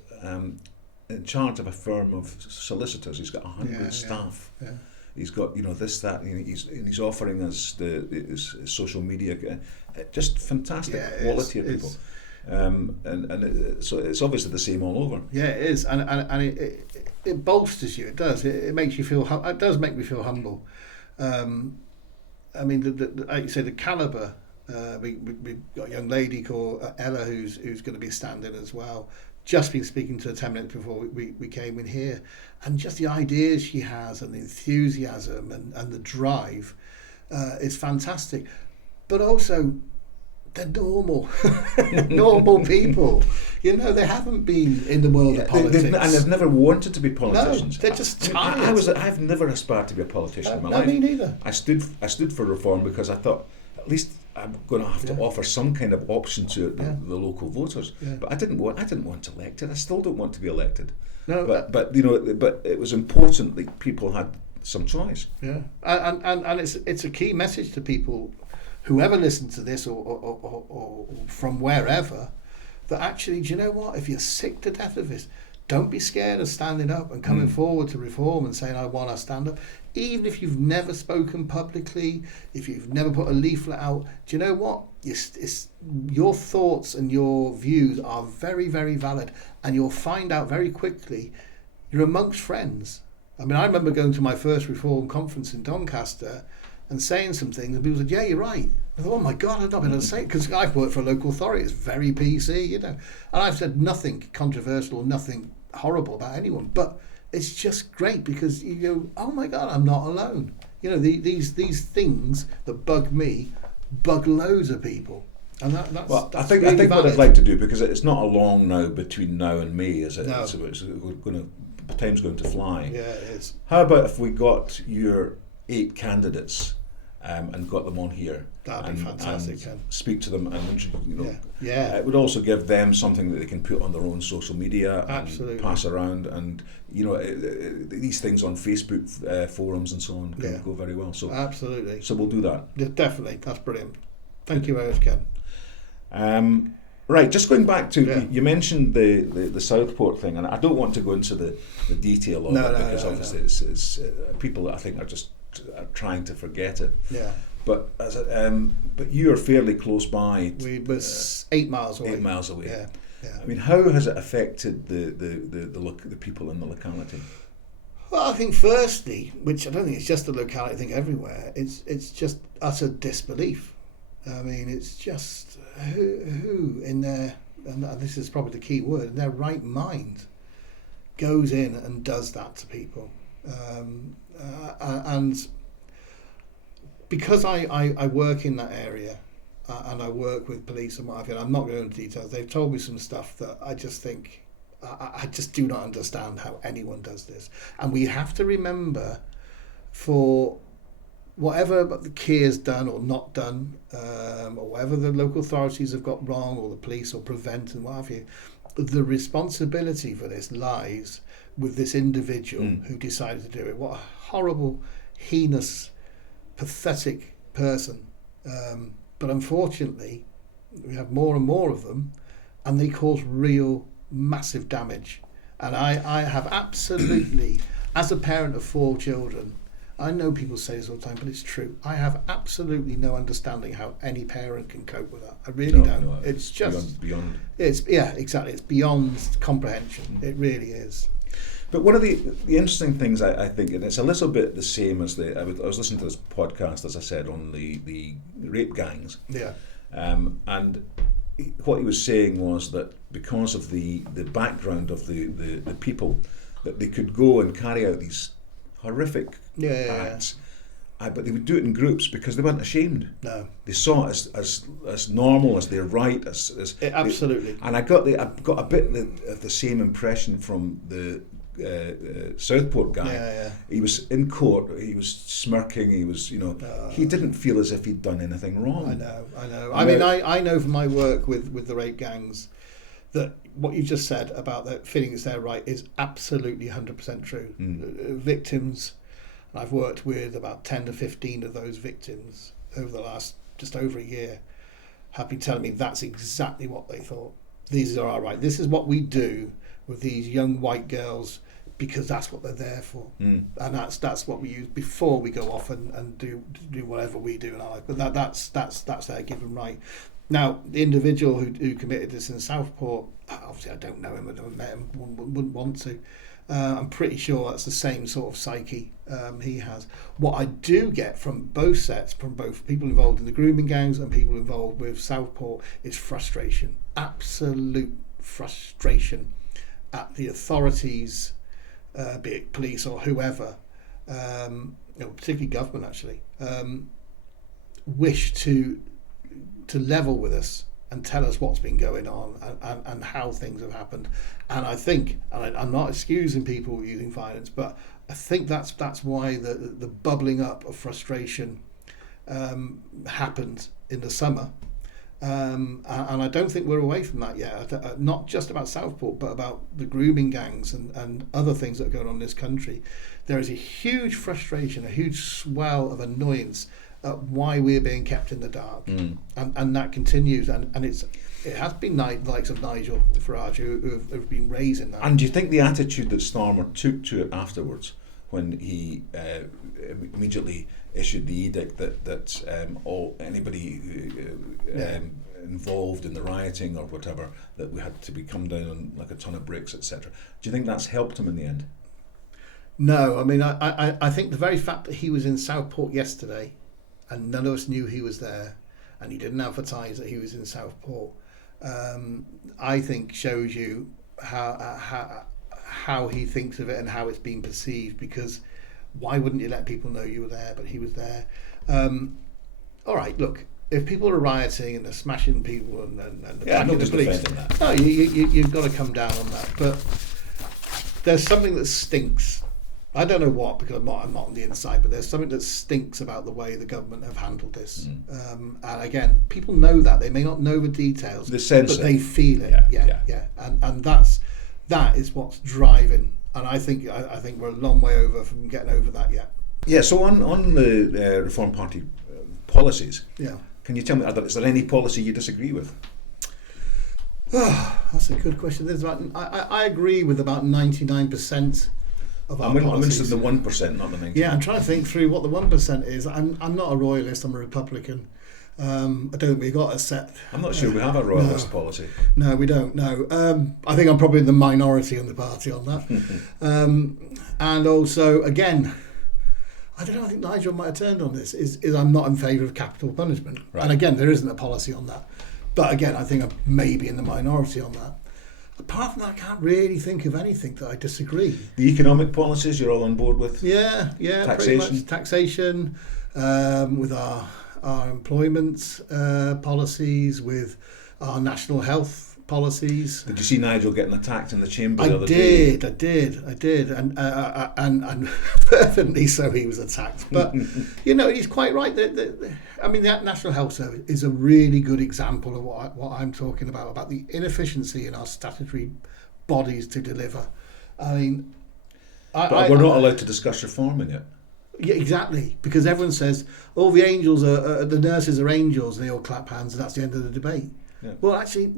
in charge of a firm of solicitors. He's got 100 staff. Yeah. He's got this, that, and he's offering us his social media, just fantastic quality of people, so it's obviously the same all over. Yeah, it is, and it bolsters you. It does. It makes you feel. It does make me feel humble. I mean, like you say, the calibre. We've got a young lady called Ella who's going to be standing as well. Just been speaking to her 10 minutes before we came in here, and just the ideas she has and the enthusiasm and the drive is fantastic. But also, they're normal people. They haven't been in the world of politics. And they've never wanted to be politicians. No, they're just tired. I've never aspired to be a politician in my life. Me neither. I stood for reform because I thought, at least I'm going to have to offer some kind of option to the local voters. Yeah. But I didn't want elected. I still don't want to be elected. No, but it was important that people had some choice. Yeah, and it's a key message to people, whoever listens to this or from wherever, that actually, do you know what? If you're sick to death of this, don't be scared of standing up and coming forward to reform and saying, I want to stand up. Even if you've never spoken publicly, if you've never put a leaflet out, do you know what? Your thoughts and your views are very, very valid, and you'll find out very quickly you're amongst friends. I mean, I remember going to my first reform conference in Doncaster and saying some things, and people said, yeah, you're right. I thought, oh my God, I've not been able to say it, because I've worked for a local authority, it's very PC, and I've said nothing controversial, nothing horrible about anyone, but it's just great because you go, oh my God, I'm not alone. These things that bug me bug loads of people, and that's I think really what valid. I'd like to do, because it's not a long now between now and May, is it? No. So time's going to fly. Yeah, it is. How about if we got your 8 candidates and got them on here? That'd be fantastic. And speak to them and introduce. It would also give them something that they can put on their own social media and pass around, and these things on Facebook forums and so on can go very well. So absolutely. So we'll do that. Yeah, definitely, that's brilliant. Thank you very much, Ken. Right, just going back to you mentioned the Southport thing, and I don't want to go into the detail of it because obviously it's people that I think are just trying to forget it. Yeah. But but you are fairly close by. We was 8 miles away. 8 miles away. Yeah. I mean, how has it affected the people in the locality? Well, I think firstly, which I don't think it's just the locality, I think everywhere, it's just utter disbelief. I mean, it's just who in their, and this is probably the key word, in their right mind goes in and does that to people. And because I work in that area and I work with police and what have you, and I'm not going into details, they've told me some stuff that I just think, I just do not understand how anyone does this. And we have to remember, for whatever the Keir has done or not done, or whatever the local authorities have got wrong, or the police or Prevent and what have you, the responsibility for this lies with this individual who decided to do it. What a horrible, heinous, pathetic person. But unfortunately, we have more and more of them, and they cause real massive damage. And I have absolutely, as a parent of 4 children, I know people say this all the time, but it's true. I have absolutely no understanding how any parent can cope with that. I really don't. No, it's just beyond. It's exactly. It's beyond comprehension. It really is. But one of the interesting things I think, and it's a little bit the same as I was listening to this podcast, as I said, on the rape gangs. Yeah. And what he was saying was that because of the background of the people, that they could go and carry out these horrific acts, but they would do it in groups because they weren't ashamed. No, they saw it as normal, as their right, absolutely. And I got a bit of the same impression from the Southport guy. Yeah. He was in court. He was smirking. He was, he didn't feel as if he'd done anything wrong. I know. I know from my work with the rape gangs that what you just said about that feeling it's their right is absolutely 100% true. Victims, and I've worked with about 10 to 15 of those victims over the last just over a year, have been telling me that's exactly what they thought. These are our right. This is what we do with these young white girls because that's what they're there for. And that's what we use before we go off and do whatever we do in our life. But that's their given right. Now, the individual who committed this in Southport, obviously I don't know him, I haven't met him, wouldn't want to. I'm pretty sure that's the same sort of psyche he has. What I do get from both sets, from both people involved in the grooming gangs and people involved with Southport, is frustration, absolute frustration at the authorities, be it police or whoever, particularly government actually, wish to level with us and tell us what's been going on and how things have happened. And I think, and I'm not excusing people using violence, but I think that's why the bubbling up of frustration happened in the summer. And I don't think we're away from that yet. Not just about Southport, but about the grooming gangs and other things that are going on in this country. There is a huge frustration, a huge swell of annoyance at why we're being kept in the dark, and that continues, and it has been likes of Nigel Farage who have been raising that. And do you think the attitude that Starmer took to it afterwards, when he immediately issued the edict that anybody involved in the rioting or whatever, that we had to be come down on like a ton of bricks, etc. Do you think that's helped him in the end? No, I mean I think the very fact that he was in Southport yesterday and none of us knew he was there, and he didn't advertise that he was in Southport, I think shows you how he thinks of it and how it's been perceived, because why wouldn't you let people know you were there? But he was there. All right, look, if people are rioting and they're smashing people and attacking the police, no, you've got to come down on that. But there's something that stinks. I don't know what, because I'm not on the inside, but there's something that stinks about the way the government have handled this. And again, people know that. They may not know the details, but they feel it. Yeah. And that is what's driving. And I think we're a long way over from getting over that yet. Yeah, so on the Reform Party policies, can you tell me, is there any policy you disagree with? Oh, that's a good question. I agree with about 99%. I'm interested in the 1%, not the 90%. Yeah, I'm trying to think through what the 1% is. I'm not a royalist, I'm a Republican. I don't think we've got a set... I'm not sure we have a royalist policy. No, we don't, no. I think I'm probably the minority on the party on that. And also, again, I don't know, I think Nigel might have turned on this, is I'm not in favour of capital punishment. Right. And again, there isn't a policy on that. But again, I think I'm maybe in the minority on that. Apart from that, I can't really think of anything that I disagree. The economic policies you're all on board with? Yeah, taxation. Pretty much. Taxation, with our employment policies, with our national health policies. Did you see Nigel getting attacked in the chamber the other day? I did, and fervently so he was attacked. But he's quite right. The National Health Service is a really good example of what I'm talking about the inefficiency in our statutory bodies to deliver. But we're not allowed to discuss reforming it. Yeah, exactly, because everyone says, "Oh, the nurses are angels," and they all clap hands, and that's the end of the debate. Yeah. Well, actually,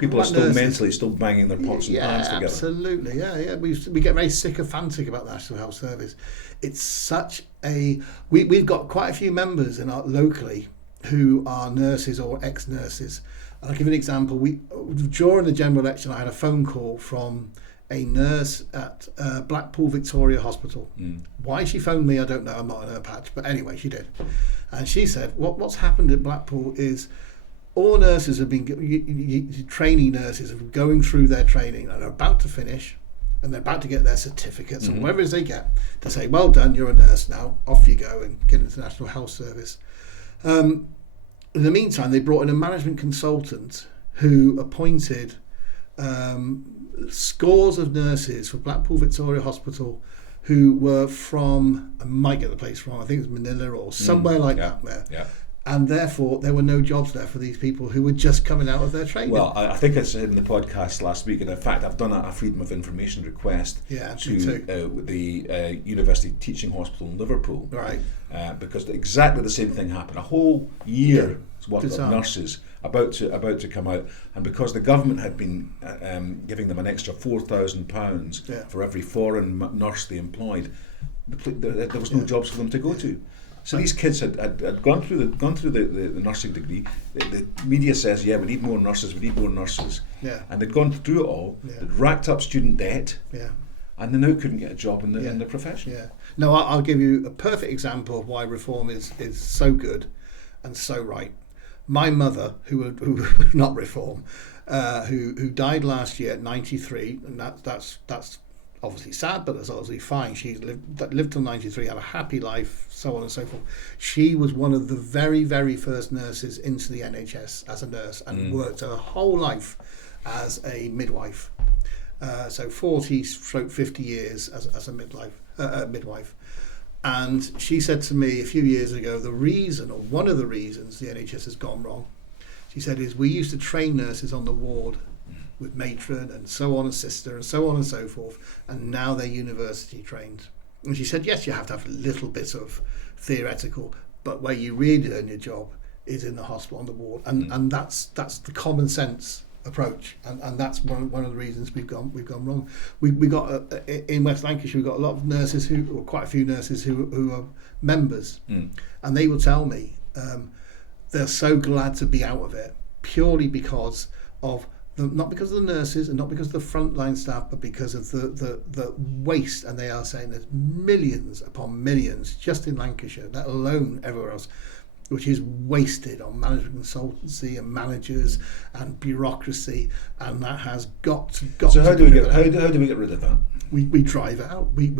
people are still mentally banging their pots and pans together. Absolutely, yeah. We get very sycophantic about the National Health Service. It's such a we've got quite a few members locally who are nurses or ex-nurses. And I'll give you an example. During the general election, I had a phone call from a nurse at Blackpool Victoria Hospital. Why she phoned me, I don't know. I'm not in her patch, but anyway, she did. And she said, what's happened at Blackpool is all nurses have been, trainee nurses have been going through their training and are about to finish, and they're about to get their certificates and whatever it is they get to say, well done, you're a nurse now, off you go and get into the National Health Service. In the meantime, they brought in a management consultant who appointed scores of nurses for Blackpool Victoria Hospital who were from, I might get the place wrong, I think it was Manila or somewhere like that there. Yeah. And therefore, there were no jobs there for these people who were just coming out of their training. Well, I think I said in the podcast last week, and in fact, I've done a Freedom of Information request to the University Teaching Hospital in Liverpool. Right. Because exactly the same thing happened. A whole year's worth of nurses about to come out, and because the government had been giving them an extra £4,000 for every foreign nurse they employed, there was no jobs for them to go to. So these kids had gone through the nursing degree. The media says, we need more nurses. Yeah. And they'd gone through it all. Yeah. They'd racked up student debt. Yeah. And they now couldn't get a job in the profession. Yeah. No, I'll give you a perfect example of why reform is so good and so right. My mother, who would not reform, who died last year at 93, and that's obviously sad, but that's obviously fine. She's lived till 93, had a happy life, so on and so forth. She was one of the very, very first nurses into the NHS as a nurse and worked her whole life as a midwife. So 40-50 years as a midwife. And she said to me a few years ago, the reason, or one of the reasons the NHS has gone wrong, she said, is we used to train nurses on the ward with matron and so on, and sister and so on and so forth, and now they're university trained. And she said, yes, you have to have a little bit of theoretical, but where you really learn your job is in the hospital on the ward, and that's the common sense approach, and that's one of the reasons we've gone wrong. We got in West Lancashire, we've got a lot of nurses or quite a few nurses who are members, and they will tell me they're so glad to be out of it purely because of not because of the nurses and not because of the frontline staff, but because of the waste. And they are saying there's millions upon millions just in Lancashire, let alone everywhere else, which is wasted on management consultancy and managers and bureaucracy, and that has got to. So how do we get rid of that? We drive it out. We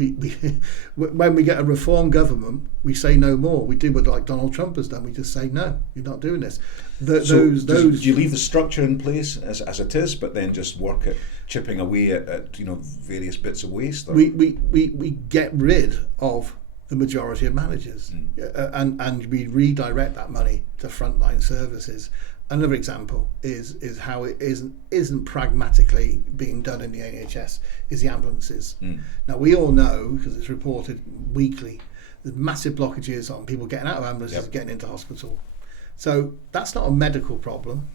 when we get a reform government, we say no more. We do what like Donald Trump has done. We just say no, you're not doing this. Do you leave the structure in place as it is, but then just work at chipping away at various bits of waste? Or? We get rid of the majority of managers, and we redirect that money to frontline services. Another example is how it isn't pragmatically being done in the NHS is the ambulances. Now we all know, because it's reported weekly, there's massive blockages on people getting out of ambulances, getting into hospital. So that's not a medical problem,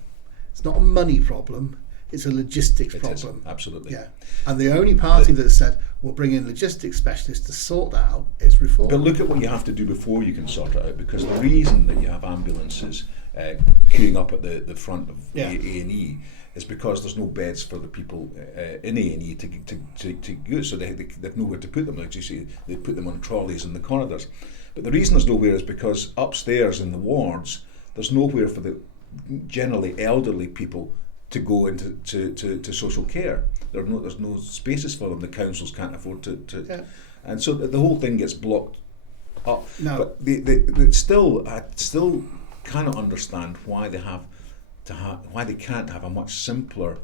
it's not a money problem, it's a logistics problem. Absolutely. Yeah. And the only party that said we'll bring in logistics specialists to sort that out is reform. But look at what you have to do before you can sort it out, because the reason that you have ambulances queuing up at the front of A&E is because there's no beds for the people in A&E to use, so they've nowhere to put them. Like you see, they put them on trolleys in the corridors. But the reason there's nowhere is because upstairs in the wards, there's nowhere for the generally elderly people to go into to social care. There's no spaces for them. The councils can't afford to and so the whole thing gets blocked up. No. But I still cannot understand why they can't have a much simpler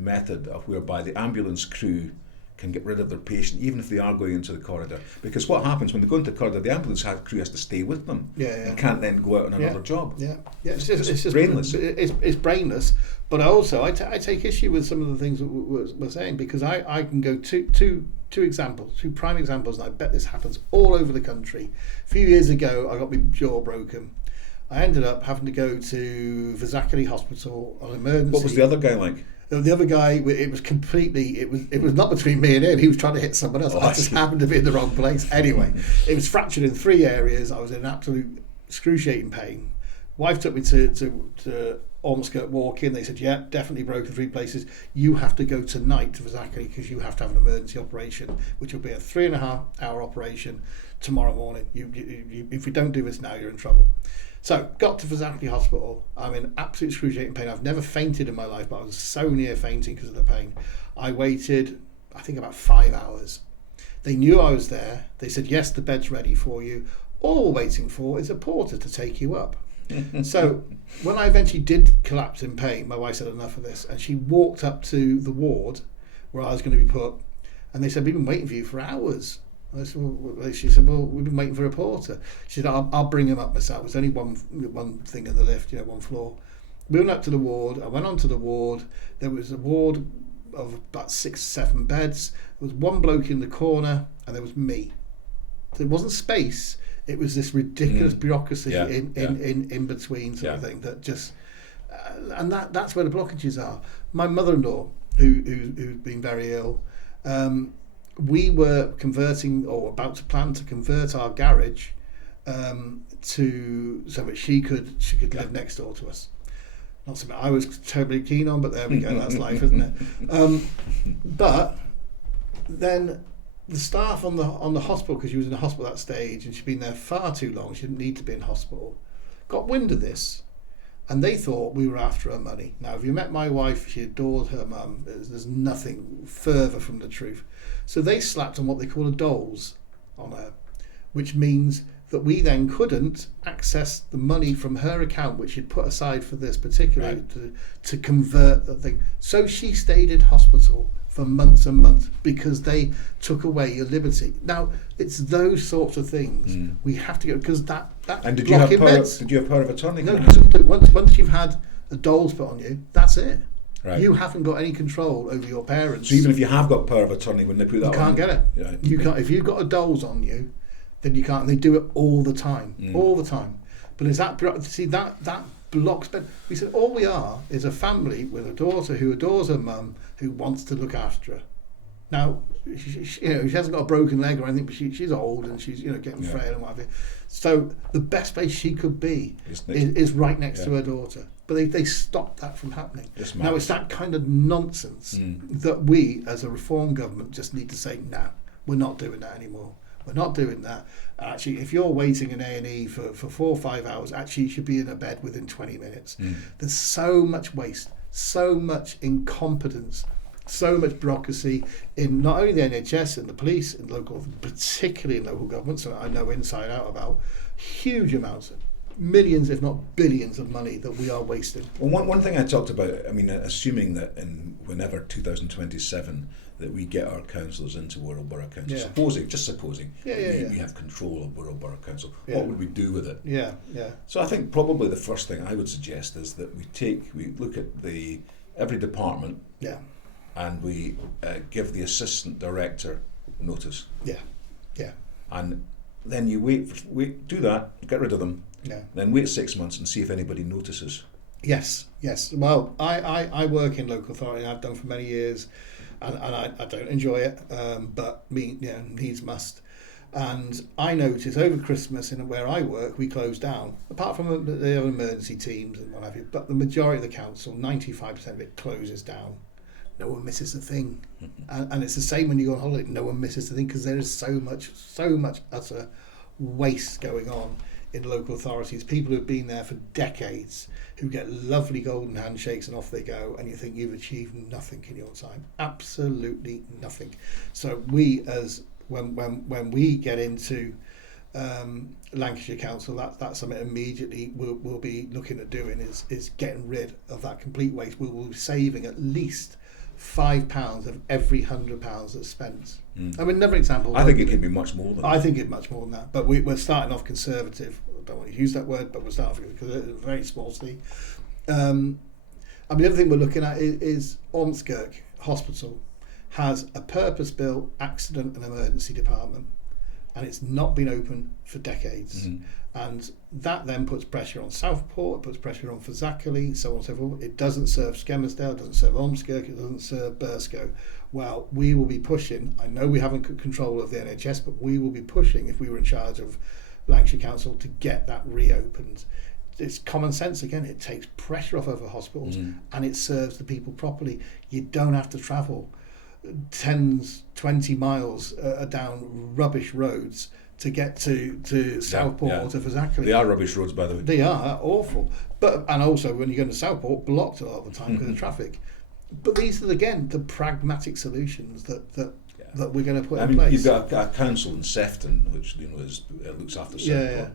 method of whereby the ambulance crew can get rid of their patient even if they are going into the corridor, because what happens when they go into the corridor, the ambulance crew has to stay with them and can't then go out on another job. It's just brainless. It's brainless. But also I take issue with some of the things that we're saying, because I can go two prime examples, and I bet this happens all over the country. A few years ago I got my jaw broken. I ended up having to go to Vizachary Hospital on emergency. What was the other guy like? The other guy, it was not between me and him. He was trying to hit someone else. I just happened to be in the wrong place. Anyway, it was fractured in 3 areas. I was in absolute excruciating pain. Wife took me to Ormskirk walk-in. They said, yeah, definitely broken 3 places. You have to go tonight to Vizachary because you have to have an emergency operation, which will be a 3.5-hour operation tomorrow morning. If we don't do this now, you're in trouble. So, got to Vizachary Hospital. I'm in absolute excruciating pain. I've never fainted in my life, but I was so near fainting because of the pain. I waited, I think, about 5 hours. They knew I was there. They said, yes, the bed's ready for you. All we're waiting for is a porter to take you up. So, when I eventually did collapse in pain, my wife said, enough of this. And she walked up to the ward where I was going to be put. And they said, we've been waiting for you for hours. She said, well, we've been waiting for a porter. She said, I'll bring him up myself. There's only one thing in the lift, one floor. We went up to the ward. I went onto the ward. There was a ward of about 6-7 beds. There was one bloke in the corner, and there was me. So it wasn't space. It was this ridiculous bureaucracy in between sort of thing that just, and that's where the blockages are. My mother-in-law, who's been very ill. We were converting, or about to plan to convert, our garage so that she could live next door to us. Not something I was terribly keen on, but there we go. That's life, isn't it? But then the staff on the hospital, because she was in the hospital at that stage and she'd been there far too long, she didn't need to be in hospital, got wind of this. And they thought we were after her money. Now, if you met my wife, she adored her mum. There's nothing further from the truth. So they slapped on what they call a doles on her, which means that we then couldn't access the money from her account, which she'd put aside for this particularly to convert the thing. So she stayed in hospital for months and months because they took away your liberty. Now, it's those sorts of things we have to get, because that and did you have power of attorney? No, once you've had a doles put on you, that's it. Right. You haven't got any control over your parents. So even if you have got power of attorney, when they put that on, you can't get it. Yeah. You can't. If you've got a doles on you, then you can't. And they do it all the time, all the time. But is that that blocks? But we said all we are is a family with a daughter who adores her mum, who wants to look after her. Now, she hasn't got a broken leg or anything, but she's old and she's getting frail and whatever. So the best place she could be is right next to her daughter. But they stopped that from happening. Now it's that kind of nonsense that we, as a reform government, just need to say, no, we're not doing that anymore. We're not doing that. Actually, if you're waiting in A&E for 4 or 5 hours, actually you should be in a bed within 20 minutes. There's so much waste, so much incompetence, so much bureaucracy in not only the NHS and the police and local, particularly in local governments, and I know inside out about huge amounts of millions, if not billions, of money that we are wasting. Well, one thing I talked about, I mean, assuming that whenever 2027 that we get our councillors into Wirral Borough Council, supposing we have control of Wirral Borough Council, what would we do with it? So I think probably the first thing I would suggest is that we look at every department and we give the assistant director notice. And then you wait, do that, get rid of them. Then wait 6 months and see if anybody notices. Yes. Well, I work in local authority. I've done for many years, and I don't enjoy it, but needs must. And I noticed over Christmas, where I work, we closed down. Apart from the emergency teams and what have you, but the majority of the council, 95% of it, closes down. No one misses a thing, and it's the same when you go on holiday. No one misses a thing because there is so much utter waste going on in local authorities. People who've been there for decades, who get lovely golden handshakes and off they go, and you think you've achieved nothing in your time. Absolutely nothing. So we, as when we get into Lancashire Council, that's something immediately we'll be looking at doing is getting rid of that complete waste. We will be saving at least £5 of every £100 that's spent. I mean, another example. I think it can be much more than that. I think it's much more than that. But we're starting off conservative. I don't want to use that word, but we're starting off because it's a very small city. And the other thing we're looking at is Ormskirk Hospital has a purpose-built accident and emergency department, and it's not been open for decades. And that then puts pressure on Southport, it puts pressure on Fazakerley, so on and so forth. It doesn't serve Skelmersdale, it doesn't serve Ormskirk, it doesn't serve Burscough. Well, we will be pushing, I know we haven't got control of the NHS, but we will be pushing, if we were in charge of Lancashire Council, to get that reopened. It's common sense again, it takes pressure off other hospitals and it serves the people properly. You don't have to travel 20 miles down rubbish roads to get to Southport or to Fazakerley. They are rubbish roads, by the way. They are awful. And also when you go to Southport, blocked a lot of the time because of traffic. But these are again the pragmatic solutions that we're going to put in place. You've got a council in Sefton which looks after Southport. Yeah.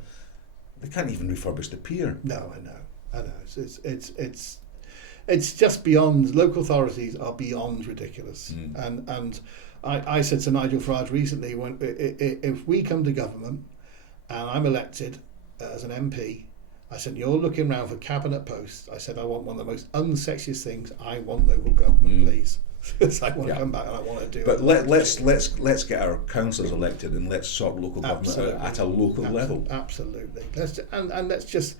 They can't even refurbish the pier. No, I know. It's just beyond. Local authorities are beyond ridiculous. And I said to Nigel Farage recently, if we come to government and I'm elected as an MP, I said, you're looking around for cabinet posts. I said, I want one of the most unsexiest things. I want local government, please. So I want to come back and I want to do it. But let's get our councillors elected and let's sort local government at a local level. Absolutely. Let's just,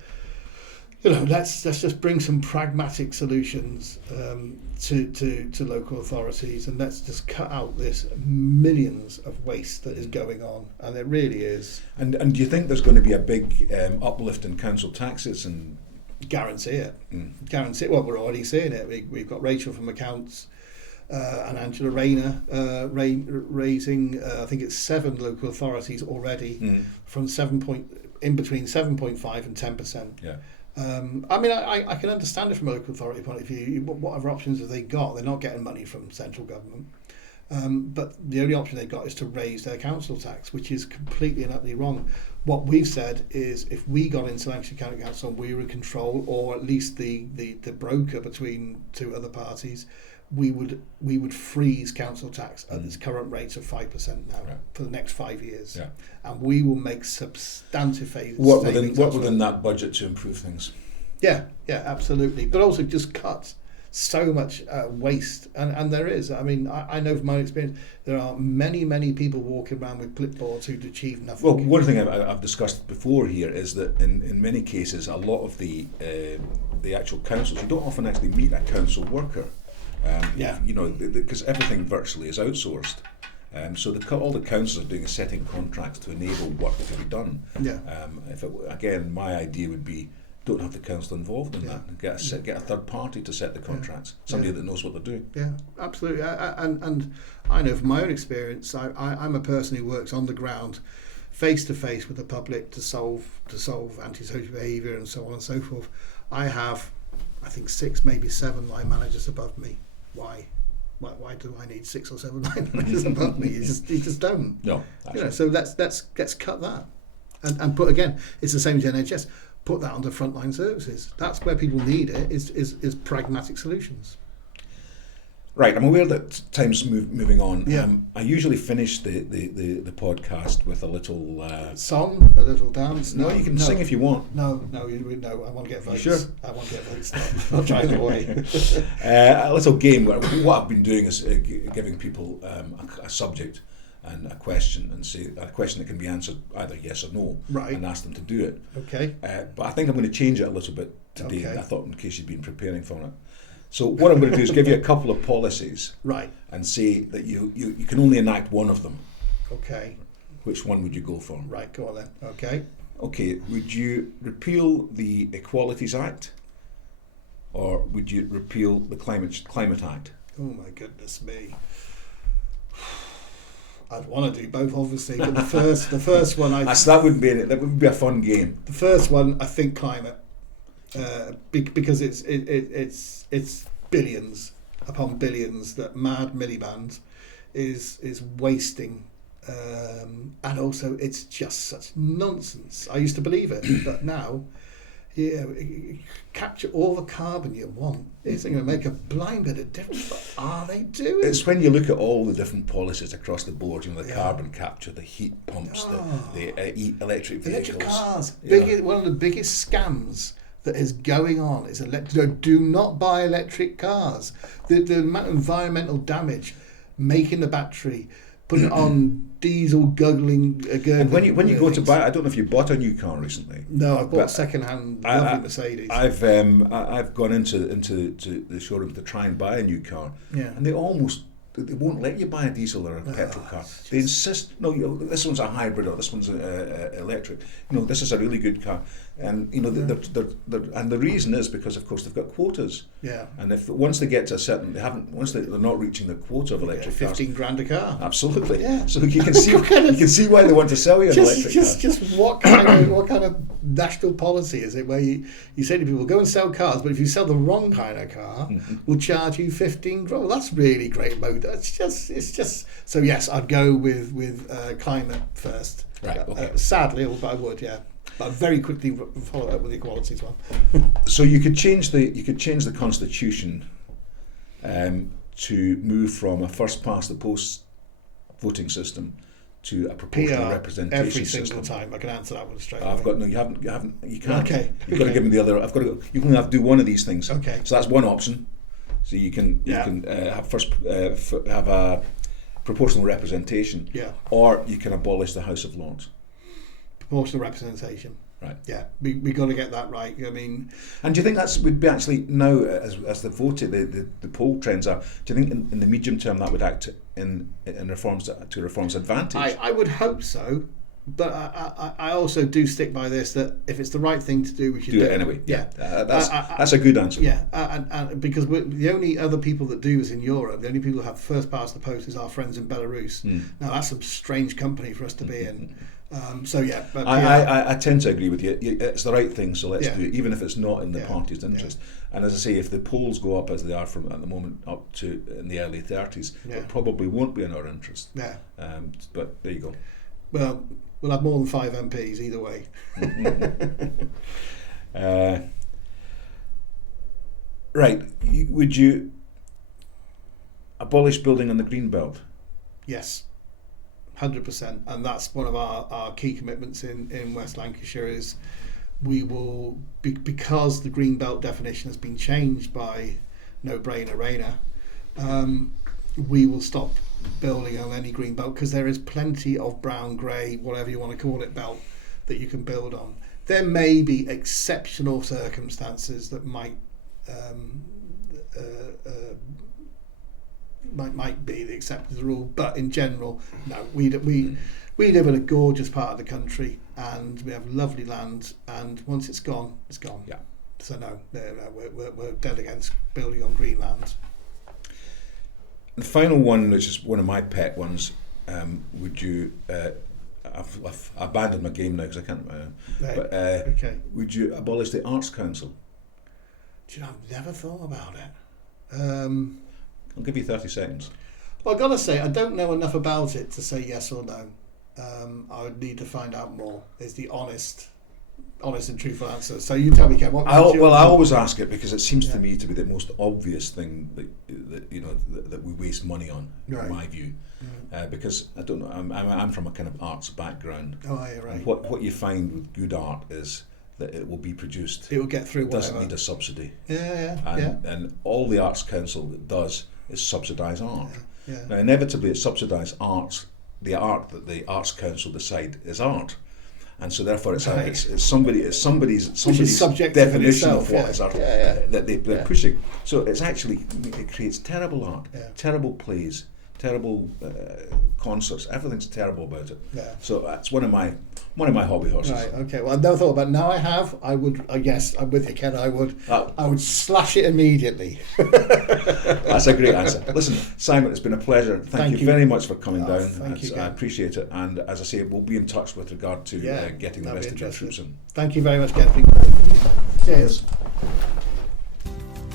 let's just bring some pragmatic solutions to local authorities, and let's just cut out this millions of waste that is going on, and it really is. And do you think there's going to be a big uplift in council taxes? And guarantee it. Guarantee it. Well, we're already seeing it. We've got Rachel from Accounts and Angela Rayner raising I think it's 7 local authorities already from in between 7.5 and 10%. Yeah. I mean, I can understand it from a local authority point of view. What other options have they got? They're not getting money from central government. But the only option they've got is to raise their council tax, which is completely and utterly wrong. What we've said is if we got into Lancashire County Council and we were in control, or at least the broker between two other parties, we would freeze council tax at its current rates of 5% now for the next 5 years, and we will make substantive savings. What within that budget to improve things? Yeah, absolutely. But also just cut so much waste, and there is. I mean, I know from my experience there are many people walking around with clipboards who'd achieved nothing. Well, one thing I've discussed before here is that in many cases, a lot of the actual councils, you don't often actually meet a council worker. Because everything virtually is outsourced. So all the councils are doing is setting contracts to enable work to be done. Again, my idea would be don't have the council involved in that. Get a third party to set the contracts. Somebody that knows what they're doing. Yeah, absolutely. And I know from my own experience, I'm a person who works on the ground, face to face with the public to solve antisocial behaviour and so on and so forth. I have, I think, 6, maybe 7 line managers above me. Why do I need 6 or 7 line managers above me? You just don't. No. So let's cut that, and put, again, it's the same as the NHS. Put that under frontline services. That's where people need it. Is pragmatic solutions. Right, I'm aware that time's moving on. Yeah. I usually finish the podcast with a little song, a little dance. No, you can sing if you want. No. I want to get votes. You sure? I want to get votes. I'll try it away. A little game where what I've been doing is giving people a subject and a question, and say a question that can be answered either yes or no, and ask them to do it. Okay. But I think I'm going to change it a little bit today. Okay. I thought in case you'd been preparing for it. So what I'm going to do is give you a couple of policies, and say that you can only enact one of them. Okay. Which one would you go for? Right, go on then. Okay. Okay, would you repeal the Equalities Act, or would you repeal the Climate Act? Oh my goodness me. I'd want to do both, obviously, but the first one, that would be a fun game. The first one, I think climate. Because it's billions upon billions that mad Miliband is wasting, and also it's just such nonsense. I used to believe it, but now capture all the carbon you want. It's going to make a blind bit of difference. What are they doing? It's when you look at all the different policies across the board, the carbon capture, the heat pumps, the electric vehicles. Electric cars. Yeah. One of the biggest scams that is going on is do not buy electric cars. The amount of environmental damage, making the battery, putting it on diesel guggling. And when you go to buy, I don't know if you bought a new car recently. No, I've bought second-hand lovely Mercedes. I've gone into the showroom to try and buy a new car, and they won't let you buy a diesel or a petrol car. They insist, this one's a hybrid or this one's electric. This is a really good car, and and the reason is because of course they've got quotas. Yeah. And if once they get to a certain, they're not reaching the quota of electric cars. 15 grand a car. Absolutely. Yeah. So you can see why they want to sell you an electric car. Just what kind of national policy is it where you say to people, go and sell cars, but if you sell the wrong kind of car, we'll charge you 15 grand. Well, that's really great mode. It's just. So yes, I'd go with climate first. Right. Okay. Sadly, but I would. Yeah. But very quickly follow up with equality as well. So you could change the constitution to move from a first past the post voting system to a proportional representation every system. Single time. I can answer that one straight away. You haven't. You can't. Okay. You've got to give me the other. You can have to do one of these things. Okay. So that's one option. So you can have a proportional representation. Yeah. Or you can abolish the House of Lords. Proportional representation. Right. Yeah, we got to get that right. I mean, and do you think that would be actually now, as the poll trends are? Do you think in the medium term that would act in reforms advantage? I would hope so, but I also do stick by this that if it's the right thing to do, we should do it anyway. Yeah, that's a good answer. Yeah, and because the only other people that do this in Europe, the only people who have first past the post is our friends in Belarus. Now that's some strange company for us to be in. I tend to agree with you. It's the right thing, so let's do it, even if it's not in the party's interest. And as I say, if the polls go up as they are from at the moment up to in the early 30s, it probably won't be in our interest. Yeah. But there you go. Well, we'll have more than 5 MPs either way. Right. Would you abolish building on the green belt? Yes. 100%, and that's one of our key commitments in West Lancashire is we will, because the green belt definition has been changed by no-brainer Rayner, we will stop building on any green belt because there is plenty of brown, grey, whatever you want to call it, belt that you can build on. There may be exceptional circumstances that might be the accepted rule, but in general, no. We live in a gorgeous part of the country, and we have lovely land. And once it's gone, it's gone. Yeah. So no, we're dead against building on green land. The final one, which is one of my pet ones, would you? I've abandoned my game now because I can't. But okay. Would you abolish the Arts Council? Do you know, I've never thought about it. I'll give you 30 seconds. Well, I've got to say, I don't know enough about it to say yes or no. I would need to find out more. Is the honest and truthful answer. So you tell me, Ken. I always ask it because it seems to me to be the most obvious thing that we waste money on, in my view. Because I don't know, I'm from a kind of arts background. Oh, yeah, right. And what you find with good art is that it will be produced. It will get through. It doesn't need a subsidy. Yeah. And all the Arts Council does is subsidise art. Yeah. Now, inevitably, it subsidises arts. The art that the Arts Council decide is art, and so therefore it's somebody's definition of what is art that they're pushing. So it creates terrible art, terrible plays, terrible concerts. Everything's terrible about it. Yeah. So that's one of my hobby horses. Right. Okay. Well, I've never thought about it. Now I have. I would. Yes, I'm with you, Ken. I would slash it immediately. That's a great answer. Listen, Simon, it's been a pleasure. Thank you very much for coming down. Thank you. I appreciate it. And as I say, we'll be in touch with regard to getting the rest of your troops in. Thank you very much, Ken. It's been great. Cheers.